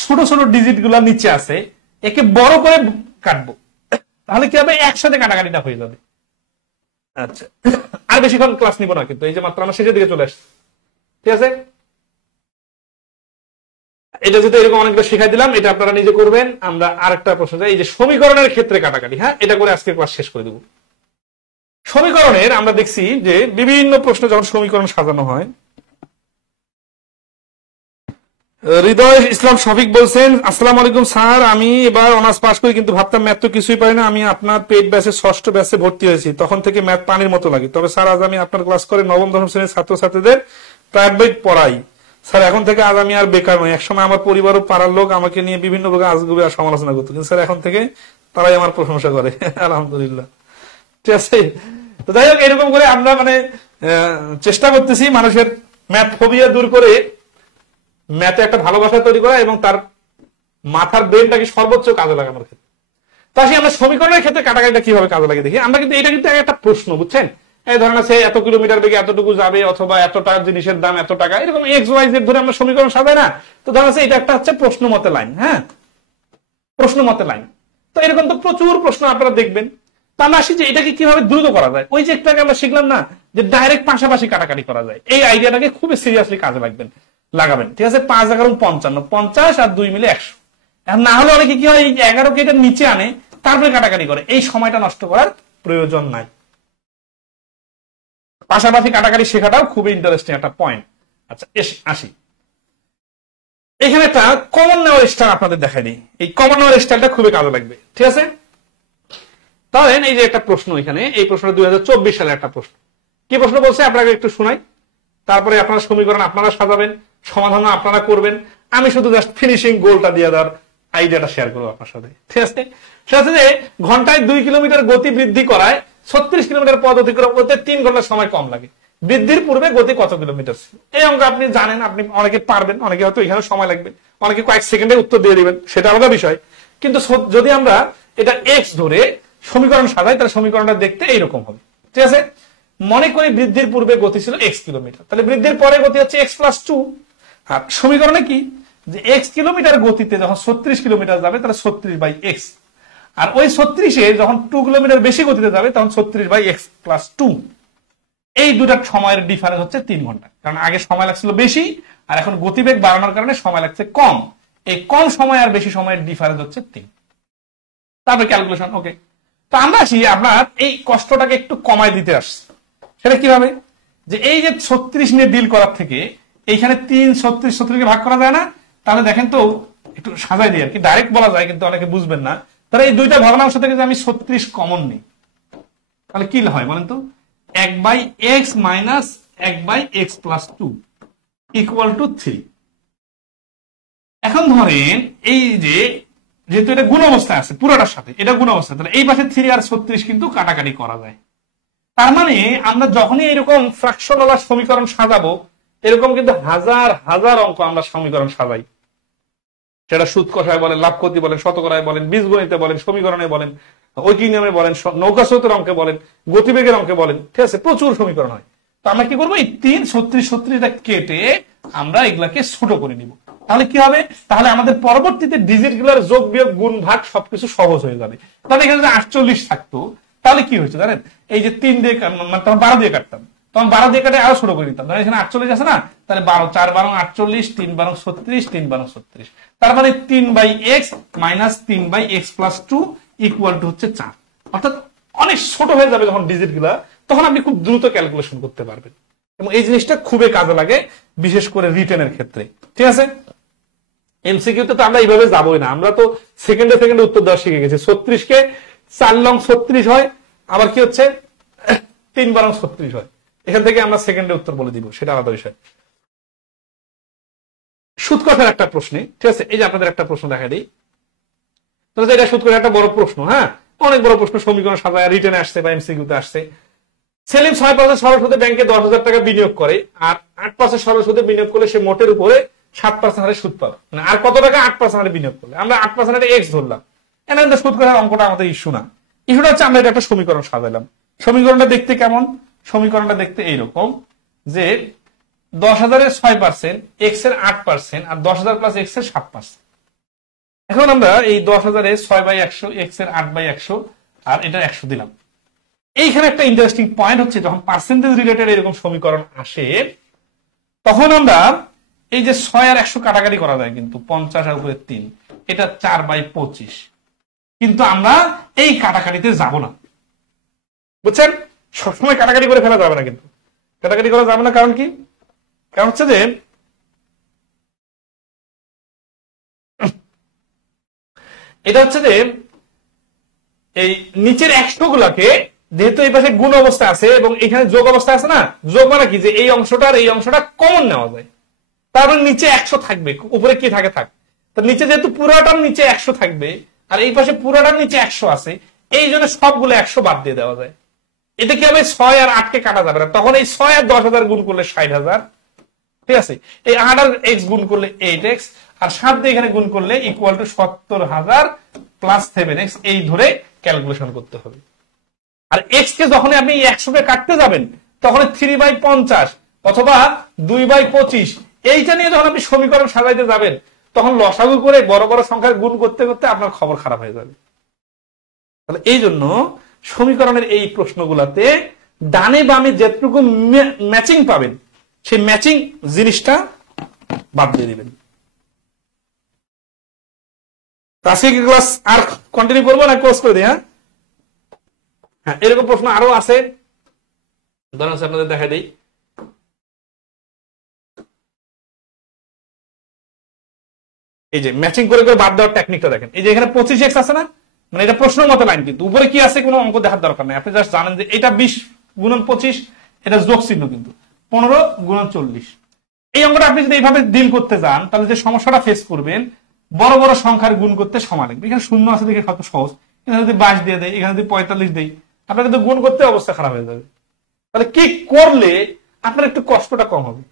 ছোট ছোট ডিজিট গুলা নিচে আছে, একে বড় করে কাটবো, তাহলে কি হবে? একসাথে কাটাকাটিটা হয়ে যাবে। আচ্ছা, আর বেশিক্ষণ ক্লাস নিব না, কিন্তু এই যে মাত্র আমরা শেষের দিকে চলে আসছি, ঠিক আছে? এটা যেহেতু এরকম অনেকটা শেখাই দিলাম, এটা আপনারা নিজে করবেন। আমরা আরেকটা প্রশ্ন যাই, এই যে সমীকরণের ক্ষেত্রে কাটাকাটি, হ্যাঁ, এটা করে আজকে ক্লাস শেষ করে দেবো। সমীকরণের আমরা দেখছি যে বিভিন্ন প্রশ্ন যখন সমীকরণ সাজানো হয়। হৃদয় ইসলাম শফিক বলছেন, আসসালামু আলাইকুম স্যার, আমি এবার অনার্স পাস করি, কিন্তু ভাবতাম ম্যাথ তো কিছুই পারি না। আমি আপনার পেইড ব্যাচে 6ষ্ঠ ব্যাচে ভর্তি হয়েছি, তখন থেকে ম্যাথ পানির মতো লাগে। তবে স্যার আজ আমি আপনার ক্লাস করে 9ম 10ম শ্রেণীর ছাত্রছাত্রীদের প্রাইভেট পড়াই। স্যার এখন থেকে আজ আমি আর বেকার নই। একসময় আমার পরিবার ও পাড়ার লোক আমাকে নিয়ে বিভিন্ন প্রকার আজগুবি আর সমালোচনা করতো, কিন্তু স্যার এখন থেকে তারাই আমার প্রশংসা করে। আলহামদুলিল্লাহ, ঠিক আছে? তো যাই হোক, এরকম করে আমরা মানে চেষ্টা করতেছি মানুষের ম্যাথ ফোবিয়া দূর করে ম্যাথে একটা ভালোবাসা তৈরি করা এবং তার মাথার ব্রেনটাকে সর্বোচ্চ কাজে লাগানোর ক্ষেত্রে। তো আসি আমরা সমীকরণের ক্ষেত্রে কাটাকাটিটা কিভাবে কাজে লাগে দেখি। আমরা কিন্তু এটা কিন্তু একটা প্রশ্ন, বুঝছেন? এই ধরেন আছে এত কিলোমিটার বেগে এতটুকু যাবে, অথবা এতটা জিনিসের দাম এত টাকা, এরকম এক্স ওয়াই জেড ধরে আমরা সমীকরণ সাজাই না? তো ধরেন আছে এটা একটা হচ্ছে প্রশ্ন মতে লাইন, হ্যাঁ, প্রশ্ন মতে লাইন। তো এরকম তো প্রচুর প্রশ্ন আপনারা দেখবেন। তা আমরা আসি যে এটাকে কিভাবে দ্রুত করা যায়। ওই যে একটু আগে আমরা শিখলাম না যে ডাইরেক্ট পাশাপাশি কাটাকাটি করা যায়, এই আইডিয়াটাকে খুবই সিরিয়াসলি কাজে লাগাবেন, ঠিক আছে? 5 11 55, 50 আর 2 মিলে 100। এখন না হলে অনেকে কি হয়, 11কে এটা নিচে আনে তারপরে কাটাকাটি করে, এই সময়টা নষ্ট করার প্রয়োজন নাই। পাশাপাশি কাটাকাটি শেখাটাও খুবই ইন্টারেস্টিং একটা পয়েন্ট। আচ্ছা, আসি এখানে একটা কমন নেওয়ার স্টাইল আপনাদের দেখাই দিই। এই কমন নেওয়ার স্টাইলটা খুবই কাজে লাগবে, ঠিক আছে? তাহলে এই যে একটা প্রশ্ন, এখানে এই প্রশ্নটা 2024 সালের একটা প্রশ্ন। কি প্রশ্ন বলছে আপনাকে একটু শোনাই, তারপরে আপনারা সমীকরণ আপনারা সাজাবেন, সমাধান আপনারা করবেন। আমি শুধু জাস্ট ফিনিশিং গোলটা দিয়ে দেওয়ার আইডিয়াটা শেয়ার করবো আপনার সাথে, ঠিক আছে? সেটা হচ্ছে যে ঘন্টায় 2 কিলোমিটার গতি বৃদ্ধি করায় 36 কিলোমিটার পথ অতিক্রম করতে 3 ঘন্টা সময় কম লাগে। বৃদ্ধির পূর্বে গতি কত কিলোমিটার? এই অঙ্ক আপনি জানেন, আপনি অনেকে পারবেন, অনেকে হয়তো এখানে সময় লাগবে, অনেকে কয়েক সেকেন্ডে উত্তর দিয়ে দিবেন, সেটা আলাদা বিষয়। কিন্তু যদি আমরা এটা এক্স ধরে সমীকরণ সাজাই, তাহলে সমীকরণটা দেখতে এইরকম হবে, ঠিক আছে? মনে করি বৃদ্ধির পূর্বে গতি ছিল এক্স কিলোমিটার, তাহলে বৃদ্ধির পরে গতি হচ্ছে এক্স প্লাস 2। আর সমীকরণে কি যে এক্স কিলোমিটার গতিতে যখন 36 কিলোমিটার যাবে, তাহলে 36/x, আর ওই 36-এ যখন 2 কিলোমিটার বেশি গতিতে যাবে, তখন 36/x প্লাস 2। এই দুটার সময়ের ডিফারেন্স হচ্ছে 3 ঘন্টা, কারণ আগে সময় লাগছিল বেশি, আর এখন গতিবেগ বাড়ানোর কারণে সময় লাগছে কম। এই কম সময় আর বেশি সময়ের ডিফারেন্স হচ্ছে 3। তারপরে ক্যালকুলেশন, ওকে। তো আমরা আসি আপনার এই কষ্টটাকে একটু কমায় দিতে আসছি। সেটা কিভাবে? যে এই যে 36 নিয়ে ডিল করার থেকে এইখানে 3 36 কে ভাগ করা যায় না? তাহলে দেখেন তো, একটু সাজাই দিই আর কি, ডাইরেক্ট বলা যায় কিন্তু অনেকে বুঝবেন না। তাহলে এই দুইটা ভগ্নাংশ থেকে যে আমি 36 কমন নিই, তাহলে কি হয় বলেন তো? 1/x minus 1/x plus 2 equal to 3। এখন ধরেন এই যে যেহেতু এটা গুণ অবস্থায় আছে পুরোটার সাথে, এটা গুণ অবস্থায়, তাহলে এই পাশে 3 আর 36 কিন্তু কাটাকাটি করা যায়। তার মানে আমরা যখনই এরকম ফ্র্যাকশনাল সমীকরণ সাজাবো, এরকম কিন্তু হাজার হাজার অঙ্ক আমরা সমীকরণ সাজাই, সেটা সুদ কষায় বলেন, লাভ ক্ষতি বলেন, শতকরায় বলেন, বীজগণিতে বলেন, সমীকরণে বলেন, ঐকিক নিয়মে বলেন, নৌকা স্রোতের অঙ্কে বলেন, গতিবেগের অঙ্কে বলেন, ঠিক আছে, প্রচুর সমীকরণ হয়। তো আমরা কি করবো, এই 3, 36, 36 কেটে আমরা এগুলাকে ছোট করে নিব। তাহলে কি হবে, তাহলে আমাদের পরবর্তীতে ডিজিট গুলার যোগ বিয়োগ গুণ ভাগ সবকিছু সহজ হয়ে যাবে। তাহলে এখানে যদি 48 থাকতো, তাহলে কি হয়েছে জানেন, এই যে 3 দিয়ে তখন 12 দিয়ে কাটতাম, তখন 12 দিয়ে কাটে আরো ছোট করে নিতাম। এখানে 48 আছে না, তাহলে 12, 4 12 48, 3 12 36, 3 12 36, তার মানে 3/x minus 3/x plus 2 equal to হচ্ছে 4। অর্থাৎ অনেক ছোট হয়ে যাবে যখন ডিজিট গুলা, তখন আপনি খুব দ্রুত ক্যালকুলেশন করতে পারবেন। এবং এই জিনিসটা খুবই কাজে লাগে, বিশেষ করে রিটেনের ক্ষেত্রে, ঠিক আছে। এমসিকিউতে তো আমরা এইভাবে যাবোই না, আমরা তো সেকেন্ডে সেকেন্ডে উত্তর দেওয়া শিখে গেছি। 36 কে 4 লং 36 হয়, আবার কি হচ্ছে 3 বারং 36 হয়, এখান থেকে আমরা সেকেন্ডে উত্তর বলে দিব, সেটা আলাদা বিষয়। সুদ কষার একটা প্রশ্নে, ঠিক আছে, এই যে আপনাদের একটা প্রশ্ন দেখা দিই, তাহলে এটা সুদ কষার একটা বড় প্রশ্ন, হ্যাঁ, অনেক বড় প্রশ্ন, সমীকরণ সাজায় রিটেনে আসছে বা এমসিকিউতে আসছে। সেলিম 6% সরল সুদে ব্যাংকে 10,000 টাকা বিনিয়োগ করে, আর 8% সরল সুদে বিনিয়োগ করলে সে মোটের উপরে 7% হারে সুদ পাবে। মানে আর কত টাকা, 8% হারে বিনিয়োগ করলে, আমরা 8% এক্স ধরলাম। এখানে সুদ কষার অঙ্কটা আমাদের ইস্যু না, ইস্যুটা হচ্ছে আমরা এটা একটা সমীকরণ সাজাইলাম। সমীকরণটা দেখতে কেমন, সমীকরণটা দেখতে এইরকম যে 10,000 6%, এক্স এর 8%, আর 10,000 প্লাস এক্স এর 7%। এখন আমরা এই 10,000 6/100, এক্স এর 8/100, আর এটা 100 দিলাম। এইখানে একটা ইন্টারেস্টিং পয়েন্ট হচ্ছে, যখন পার্সেন্টেজ রিলেটেড এরকম সমীকরণ আসে, তখন আমরা এই যে 6 আর 100 কাটাকাটি করা যায়, কিন্তু 50 আর উপরে 3, এটা 4/25। কিন্তু আমরা এই কাটাকাটিতে যাব না, বুঝছেন, সবসময় কাটাকাটি করে ফেলা যাবে না, কিন্তু কাটাকাটি করা যাবে না। কারণ কি, কারণ হচ্ছে যে এটা হচ্ছে যে এই নিচের 100 গুলাকে, যেহেতু এই পাশে গুণ অবস্থা আছে এবং এখানে যোগ অবস্থা আছে না, যোগ মানে কি, যে এই অংশটা আর এই অংশটা কমন নেওয়া যায়, তারপর নিচে 100 থাকবে, উপরে কি থাকে থাক। তো নিচে যেহেতু পুরোটার নিচে 100 থাকবে, আর এই পাশে পুরোটার নিচে 100 আছে, এই জন্য সবগুলো 100 বাদ দিয়ে দেওয়া যায়। এটা কি হবে, 6 আর 8 কে কাটা যাবে না, তখন এই 6 আর 10,000 গুণ করলে 60,000, ঠিক আছে, এই 8 আর x গুণ করলে 8x, আর 7 দিয়ে এখানে গুণ করলে ইকুয়াল টু 70,000 প্লাস 7x, এই ধরে ক্যালকুলেশন করতে হবে। আর x কে যখন আপনি 100 কে কাটতে যাবেন, তখন 3/50 অথবা 2/25, এইটা নিয়ে যখন আপনি সমীকরণ সাজাইতে যাবেন, তখন লসাগু করে বড় বড় সংখ্যার গুণ করতে করতে আপনার খবর খারাপ হয়ে যাবে। তাহলে এই জন্য সমীকরণের এই প্রশ্নগুলাতে ডানে বামে যেটুকু ম্যাচিং পাবেন, সেই ম্যাচিং জিনিসটা বাদ দিয়ে দিবেন। আজকে ক্লাস আর কন্টিনিউ করবো না ক্লোজ করে দিই? হ্যাঁ, এরকম প্রশ্ন আরো আছে, ধরুন আপনাদের দেখা দিই। এই যে ম্যাচিং করে করে বাদ দেওয়ার টেকনিকটা দেখেন, এই যে এখানে 25x আছে না, মানে এটা প্রশ্নের মতো লাইন, কিন্তু উপরে কি আছে কোনো অঙ্ক দেখার দরকার নেই, আপনি জাস্ট জানেন যে এটা 20 গুণন 25, এটা যোগ চিহ্ন, কিন্তু 15 গুণন 40। এই অঙ্কটা আপনি যদি এইভাবে ডিল করতে যান, তাহলে যে সমস্যাটা ফেস করবেন, বড় বড় সংখ্যার গুণ করতে সময় লাগবে। এখানে শূন্য আছে দেখে কত সহজ, এখানে যদি 22 দিয়ে দেয়, এখানে যদি 45 দেয়, আপনার কিন্তু গুণ করতে অবস্থা খারাপ হয়ে যাবে। তাহলে কি করলে আপনার একটু কষ্টটা কম হবে?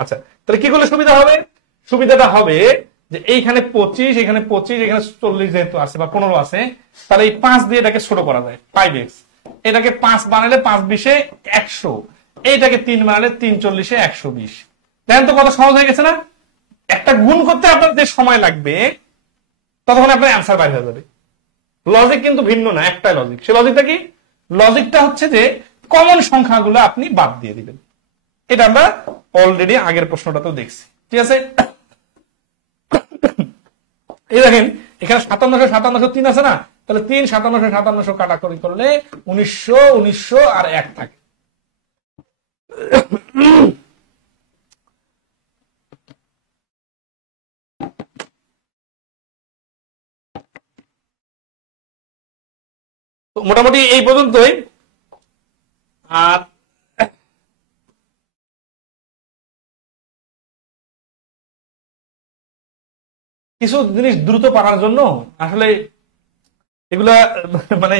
আচ্ছা, তাহলে কি করলে সুবিধা হবে? সুবিধাটা হবে যে এইখানে 25, এখানে 25, এখানে 40 যেহেতু আছে বা 15 আছে, তাহলে এই 5 দিয়ে এটাকে ছোট করা যায়, 5x। এটাকে 5 বানালে 5×20 100, এইটাকে 3 বানালে 3×40 120। দেখেন তো কত সহজ হয়ে গেছে না? একটা গুণ করতে আপনার যে সময় লাগবে, ততক্ষণ আপনার অ্যান্সার বাইরে হয়ে যাবে। লজিক কিন্তু ভিন্ন না, একটাই লজিক। সে লজিকটা কি? লজিকটা হচ্ছে যে কমন সংখ্যাগুলো আপনি বাদ দিয়ে দিবেন। এটা আমরা অলরেডি আগের প্রশ্নটাতেও দেখছি, ঠিক আছে। এই দেখেন এখানে 57,3 আছে না, তাহলে 3 57,000 কাটাকাটি করলে 1900 আর 1 থাকে। মোটামুটি এই পর্যন্তই। আর কিছু জিনিস দ্রুত পারার জন্য আসলে এগুলা মানে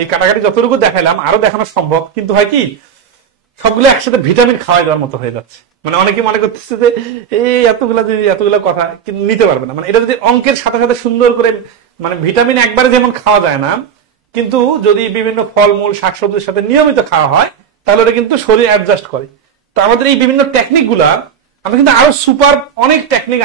এই কাটাকাটি যতটুকু দেখাইলাম আরো দেখানো সম্ভব, কিন্তু হয় কি সবগুলো একসাথে ভিটামিন খাওয়াই দেওয়ার মতো হয়ে যাচ্ছে। মানে অনেকে মনে করতেছে যে এই এতগুলা কথা কিন্তু নিতে পারবে না। মানে এটা যদি অঙ্কের সাথে সাথে সুন্দর করে মানে ভিটামিন একবারে যেমন খাওয়া যায় না, কিন্তু যদি বিভিন্ন ফলমূল শাকসবজির সাথে নিয়মিত খাওয়া হয় তাহলে ওটা কিন্তু শরীর অ্যাডজাস্ট করে। তো আমাদের এই বিভিন্ন টেকনিক গুলা আমরা কিন্তু আরো সুপার অনেক টেকনিক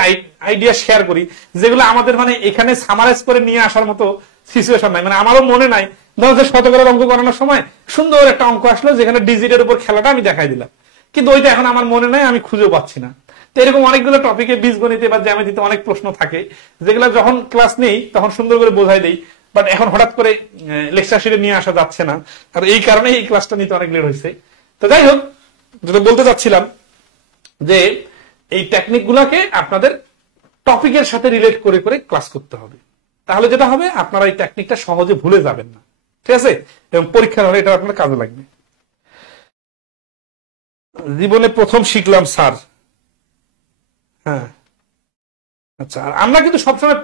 আইডিয়া শেয়ার করি, যেগুলো আমাদের মানে এখানে সামারাইজ করে নিয়ে আসার মতো সিচুয়েশন নাই। মানে আমারও মনে নাই, ধরো যে শতকরার অঙ্ক করানোর সময় সুন্দর একটা অঙ্ক আসলো যেখানে ডিজিটের উপর খেলাটা আমি দেখাই দিলাম, কিন্তু ওইটা এখন আমার মনে নাই, আমি খুঁজেও পাচ্ছি না। তো এরকম অনেকগুলো টপিকে বীজগণিতে বা জ্যামিতিতে অনেক প্রশ্ন থাকে যেগুলো যখন ক্লাস নেই তখন সুন্দর করে বোঝাই দেই, বাট এখন হঠাৎ করে লেকচার শিটে নিয়ে আসা যাচ্ছে না, আর এই কারণে এই ক্লাসটা নিতে অনেক লেট হয়েছে। তো যাই হোক, যেটা বলতে চাচ্ছিলাম যে এই টেকনিক গুলাকে আপনাদের টপিকের সাথে রিলেট করে করে ক্লাস করতে হবে, তাহলে যেটা হবে আপনারা এই টেকনিকটা সহজে ভুলে যাবেন না, ঠিক আছে? এবং পরীক্ষার হলে এটা আপনার কাজে লাগবে। জীবনে প্রথম শিখলাম স্যার। হ্যাঁ, আচ্ছা। আর আমরা কিন্তু সবসময়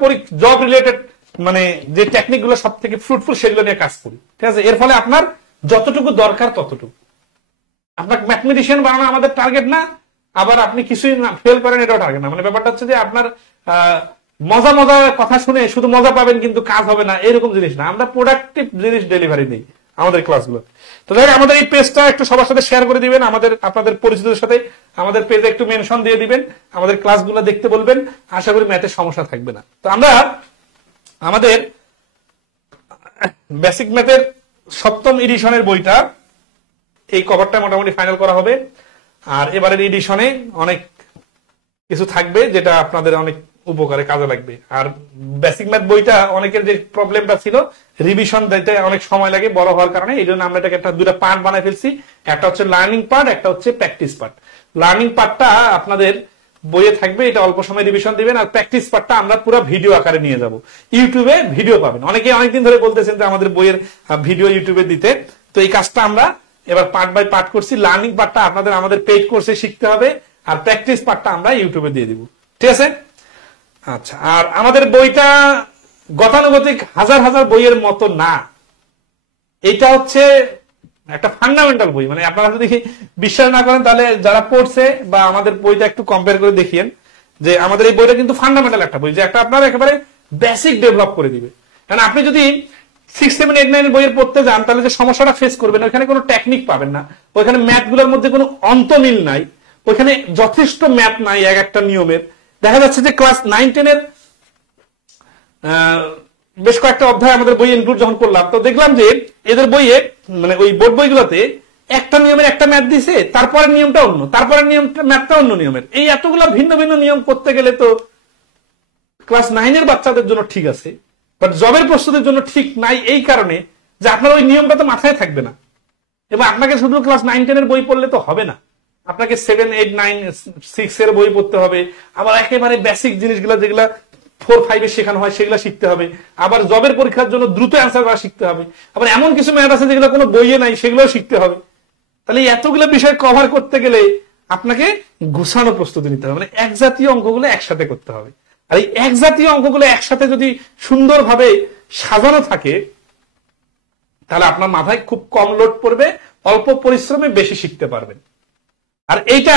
জব রিলেটেড মানে যে টেকনিক গুলো সব থেকে ফ্রুটফুল সেগুলো নিয়ে কাজ করি, ঠিক আছে? এর ফলে আপনার যতটুকু দরকার ততটুকু। আপনার ম্যাথমেটিশিয়ান বানানো আমাদের টার্গেট না, আবার আপনি কিছুই ফেল করেন এটাও টার্গেট না। মানে ব্যাপারটা হচ্ছে যে আপনার মজা মজা কথা শুনে শুধু মজা পাবেন কিন্তু কাজ হবে না, এরকম জিনিস না। আমরা প্রোডাক্টিভ জিনিস ডেলিভারি দিই আমাদের ক্লাসগুলো। তো যাই আমাদের এই পেজটা একটু সবার সাথে শেয়ার করে দিবেন, আপনাদের পরিচিতদের সাথে আমাদের পেজে একটু মেনশন দিয়ে দিবেন, আমাদের ক্লাসগুলো দেখতে বলবেন, আশা করি ম্যাথের সমস্যা থাকবে না। তো আমরা আমাদের বেসিক ম্যাথের 7ম এডিশনের বইটা এই কভারটা মোটামুটি ফাইনাল করা হবে, আর এবারের এডিশনে অনেক কিছু থাকবে যেটা আপনাদের অনেক উপকারে কাজে লাগবে। আর বেসিক ম্যাথ বইটা অনেকের যে প্রবলেমটা ছিল রিভিশন দিতে অনেক সময় লাগে বড় হওয়ার কারণে, এই জন্য আমরা এটাকে দুটা পার্ট বানাই ফেলছি। একটা হচ্ছে লার্নিং পার্ট, একটা হচ্ছে প্র্যাকটিস পার্ট। লার্নিং পার্টটা আপনাদের বইয়ে থাকবে, এটা অল্প সময় রিভিশন দিবেন, আর প্র্যাকটিস পার্টটা আমরা পুরো ভিডিও আকারে নিয়ে যাব। ইউটিউবে ভিডিও পাবেন, অনেকে অনেকদিন ধরে বলতেছেন যে আমাদের বইয়ের ভিডিও ইউটিউবে দিতে। তো এই কাজটা আমরা এবার পার্ট বাই পার্ট করছি। লার্নিং পার্টটা আপনাদের আমাদের পেইড কোর্সে শিখতে হবে, আর প্র্যাকটিস পার্টটা আমরা ইউটিউবে দিয়ে দিব, ঠিক আছে? আচ্ছা, আর আমাদের বইটা গতানুগতিক হাজার হাজার বইয়ের মতো না, এটা হচ্ছে একটা ফান্ডামেন্টাল বই। মানে আপনারা যদি বিশ্বাস না করেন তাহলে যারা পড়ছে বা আমাদের বইটা একটু কম্পেয়ার করে দেখিয়েন যে আমাদের এই বইটা কিন্তু ফান্ডামেন্টাল একটা বই, যে একটা আপনার একেবারে বেসিক ডেভেলপ করে দিবে। কারণ আপনি যদি 6, 7, 8, 9 বইয়ের পড়তে যান তাহলে যে সমস্যাটা ফেস করবেন, ওইখানে কোনো টেকনিক পাবেন না, ওইখানে ম্যাথ গুলোর মধ্যে কোনো অন্তমিল নাই, ওইখানে যথেষ্ট ম্যাথ নাই এক একটা নিয়মের। দেখা যাচ্ছে যে ক্লাস 9, 10 এর বেশ কয়েকটা অধ্যায় আমাদের বই ইনক্লুড যখন করলাম, তো দেখলাম যে এদের বইয়ে মানে ওই বোর্ড বইগুলোতে একটা নিয়মের একটা ম্যাথ দিছে, তারপরের নিয়মটা অন্য, তারপরের নিয়মটা ম্যাথটা অন্য নিয়মের। এই এতগুলা ভিন্ন ভিন্ন নিয়ম করতে গেলে তো ক্লাস 9 এর বাচ্চাদের জন্য ঠিক আছে, বাট জবের প্রস্তুতির জন্য ঠিক নাই, এই কারণে যে আপনার ওই নিয়মটা তো মাথায় থাকবে না। এবং আপনাকে শুধু ক্লাস 9, 10 এর বই পড়লে তো হবে না, আপনাকে 7, 8, 9, 6 এর বই পড়তে হবে, আবার একেবারে বেসিক জিনিসগুলো যেগুলা 4, 5 এ শেখানো হয় সেগুলো শিখতে হবে, আবার জবের পরীক্ষার জন্য দ্রুত অ্যান্সার করা শিখতে হবে, আবার এমন কিছু ম্যাথ আছে যেগুলো কোনো বইয়ে নাই সেগুলো শিখতে হবে। তাহলে এতগুলো বিষয় কভার করতে গেলে আপনাকে গুছানো প্রস্তুতি নিতে হবে, মানে এক জাতীয় অঙ্কগুলো একসাথে করতে হবে। আর এই এক জাতীয় অঙ্কগুলো একসাথে যদি সুন্দরভাবে সাজানো থাকে তাহলে আপনার মাথায় খুব কম লোড পড়বে, অল্প পরিশ্রমে বেশি শিখতে পারবেন। আর এইটা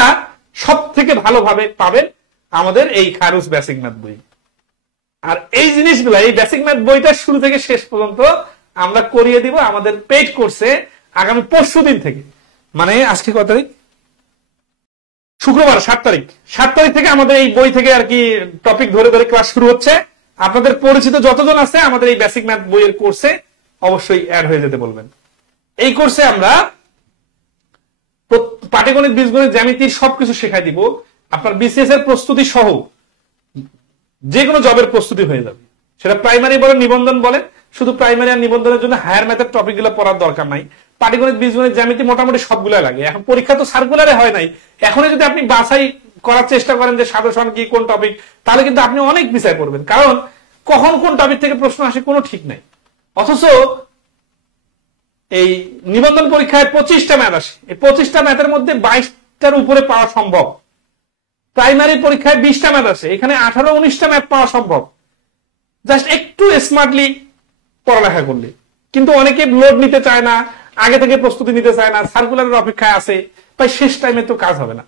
সব থেকে ভালোভাবে পাবেন আমাদের এই খায়রুজ বেসিক ম্যাথ বই। আর এই জিনিসগুলো এই বেসিক ম্যাথ বইটা শুরু থেকে শেষ পর্যন্ত আমরা করিয়ে দিব আমাদের পেইড কোর্সে আগামী পরশুদিন থেকে। মানে আজকে কত তারিখ? শুক্রবার 7 তারিখ। 7 তারিখ থেকে আমাদের এই বই থেকে আর কি টপিক ধরে ধরে ক্লাস শুরু হচ্ছে। আপনাদের পরিচিত যতজন আছে আমাদের এই বেসিক ম্যাথ বইয়ের কোর্সে অবশ্যই অ্যাড হয়ে যেতে বলবেন। এই কোর্সে আমরা পাটিগণিত, বীজগণিত, জ্যামিতির সবকিছু শেখাই দিব। আপনার বিসিএস এর প্রস্তুতি সহ যে কোনো জবের প্রস্তুতি হয়ে যাবে, সেটা প্রাইমারি বলেন নিবন্ধন বলেন। শুধু প্রাইমারি আর নিবন্ধনের জন্য হায়ার ম্যাথের টপিক গুলো পড়ার দরকার নাই। পাটিগণিত, বীজগণিত, জ্যামিতি মোটামুটি সবগুলো লাগে। এখন পরীক্ষা তো সার্কুলারে হয় নাই, এখনই যদি আপনি বাছাই করার চেষ্টা করেন যে সাজেশন কি কোন টপিক, তাহলে কিন্তু আপনি অনেক পিছায় পড়বেন, কারণ কখন কোন টপিক থেকে প্রশ্ন আসে কোনো ঠিক নাই। অথচ এই নিবন্ধন পরীক্ষায় 25টা ম্যাথ আসে, এই 25টা ম্যাথের মধ্যে 22টার উপরে পাওয়া সম্ভব। তো প্রাইমারি পরীক্ষায় 20টা ম্যাথ আসে, এখানে 18-19টা ম্যাথ পাওয়া সম্ভব জাস্ট একটু স্মার্টলি পড়ালেখা করলে। কিন্তু অনেকে লোড নিতে চায় না, আগে থেকে প্রস্তুতি নিতে চায় না, সার্কুলারের অপেক্ষায় আছে, তাই শেষ টাইমে তো কাজ হবে না।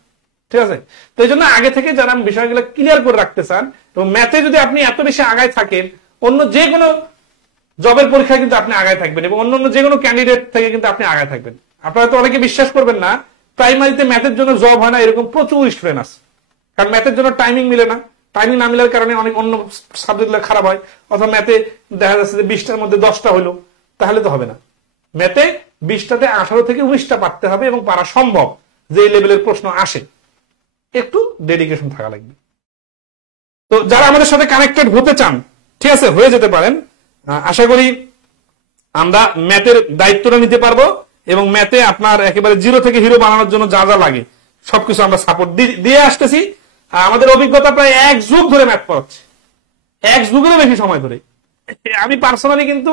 ঠিক আছে, তো এই জন্য আগে থেকে যারা বিষয়গুলো ক্লিয়ার করে রাখতে চান, এবং ম্যাথে যদি আপনি এত বেশি আগায় থাকেন, অন্য যে কোনো জবের পরীক্ষায় কিন্তু আপনি আগায় থাকবেন, এবং অন্য যে কোনো ক্যান্ডিডেট থেকে কিন্তু আপনি আগায় থাকবেন। আপনারা তো অনেকে বিশ্বাস করবেন না, প্রাইমারিতে ম্যাথের জন্য জব হয় না, এরকম প্রচুর স্টুডেন্ট আছে। কারণ ম্যাথের জন্য টাইমিং মিলে না, টাইমিং না মিলার কারণে অনেক অন্য সাবজেক্ট খারাপ হয়, অথবা ম্যাথে দেখা যাচ্ছে যে 20টার মধ্যে 10টা হলো, তাহলে তো হবে না। ম্যাথে 20টাতে 18 থেকে 19টা পারতে হবে, এবং পারা সম্ভব যে এই লেভেলের প্রশ্ন আসে, একটু ডেডিকেশন থাকা লাগবে। তো যারা আমাদের সাথে কানেক্টেড হতে চান, ঠিক আছে, হয়ে যেতে পারেন। আশা করি আমরা ম্যাথের দায়িত্বটা নিতে পারবো, এবং ম্যাথে আপনার একেবারে জিরো থেকে হিরো বানানোর জন্য যা যা লাগে সবকিছু আমরা সাপোর্ট দিয়ে আসতেছি। আমাদের অভিজ্ঞতা প্রায় 1 যুগ ধরে ম্যাথ পড়াচ্ছে, 1 যুগেরও বেশি সময় ধরে। আমি পার্সোনালি কিন্তু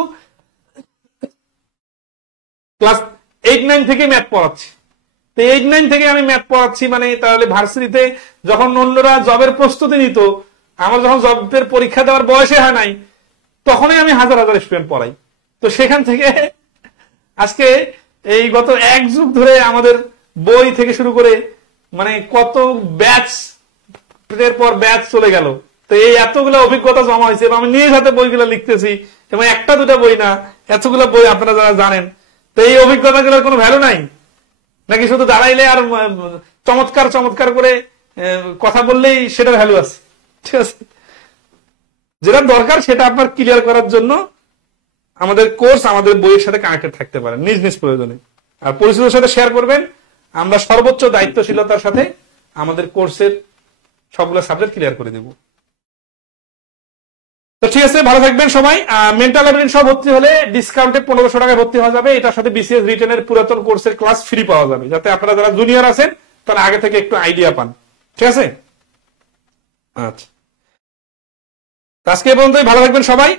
ক্লাস 8-9 থেকে ম্যাথ পড়াচ্ছি। তো 8-9 থেকে আমি ম্যাথ পড়াচ্ছি, মানে তাহলে ভার্সিটিতে যখন অন্যরা জবের প্রস্তুতি নিত, আমার যখন জবের পরীক্ষা দেওয়ার বয়সে হয় নাই, তখনই আমি হাজার হাজার স্টুডেন্ট পড়াই। তো সেখান থেকে আজকে এই গত 1 যুগ ধরে আমাদের বই থেকে শুরু করে মানে কত ব্যাচ এর পর ব্যাচ চলে গেল। তো এই এতগুলো অভিজ্ঞতা জমা হয়েছে, এবং আমি নিজের হাতে বইগুলো লিখতেছি, এবং 1টা-2টা বই না, এতগুলো বই আপনারা যারা জানেন। তো এই অভিজ্ঞতাগুলোর কোনো ভ্যালু নাই নাকি? শুধু দাঁড়াইলে আর চমৎকার চমৎকার করে কথা বললেই সেটার ভ্যালু আছে? ঠিক আছে, যেটা দরকার সেটা আপনার ক্লিয়ার করার জন্য আমাদের কোর্স, আমাদের বইয়ের সাথে কানেক্টেড থাকতে পারেন নিজ নিজ প্রয়োজনে, আর পরিচিতদের সাথে শেয়ার করবেন। আমরা সর্বোচ্চ দায়িত্বশীলতার সাথে আমাদের কোর্সের সবগুলো সাবজেক্ট ক্লিয়ার করে দেব। তো ঠিক আছে, ভালো থাকবেন সবাই। মেন্টাল ল্যাবরেটরি সহ ভর্তি হলে ডিসকাউন্টে 1500 টাকায় ভর্তি হওয়া যাবে। এটার সাথে বিসিএস রিটেনের পুরাতন কোর্সের ক্লাস ফ্রি পাওয়া যাবে, যাতে আপনারা যারা জুনিয়র আছেন তারা আগে থেকে একটু আইডিয়া পান। ঠিক আছে, আচ্ছা, আজকে এই পর্যন্তই। ভালো থাকবেন সবাই।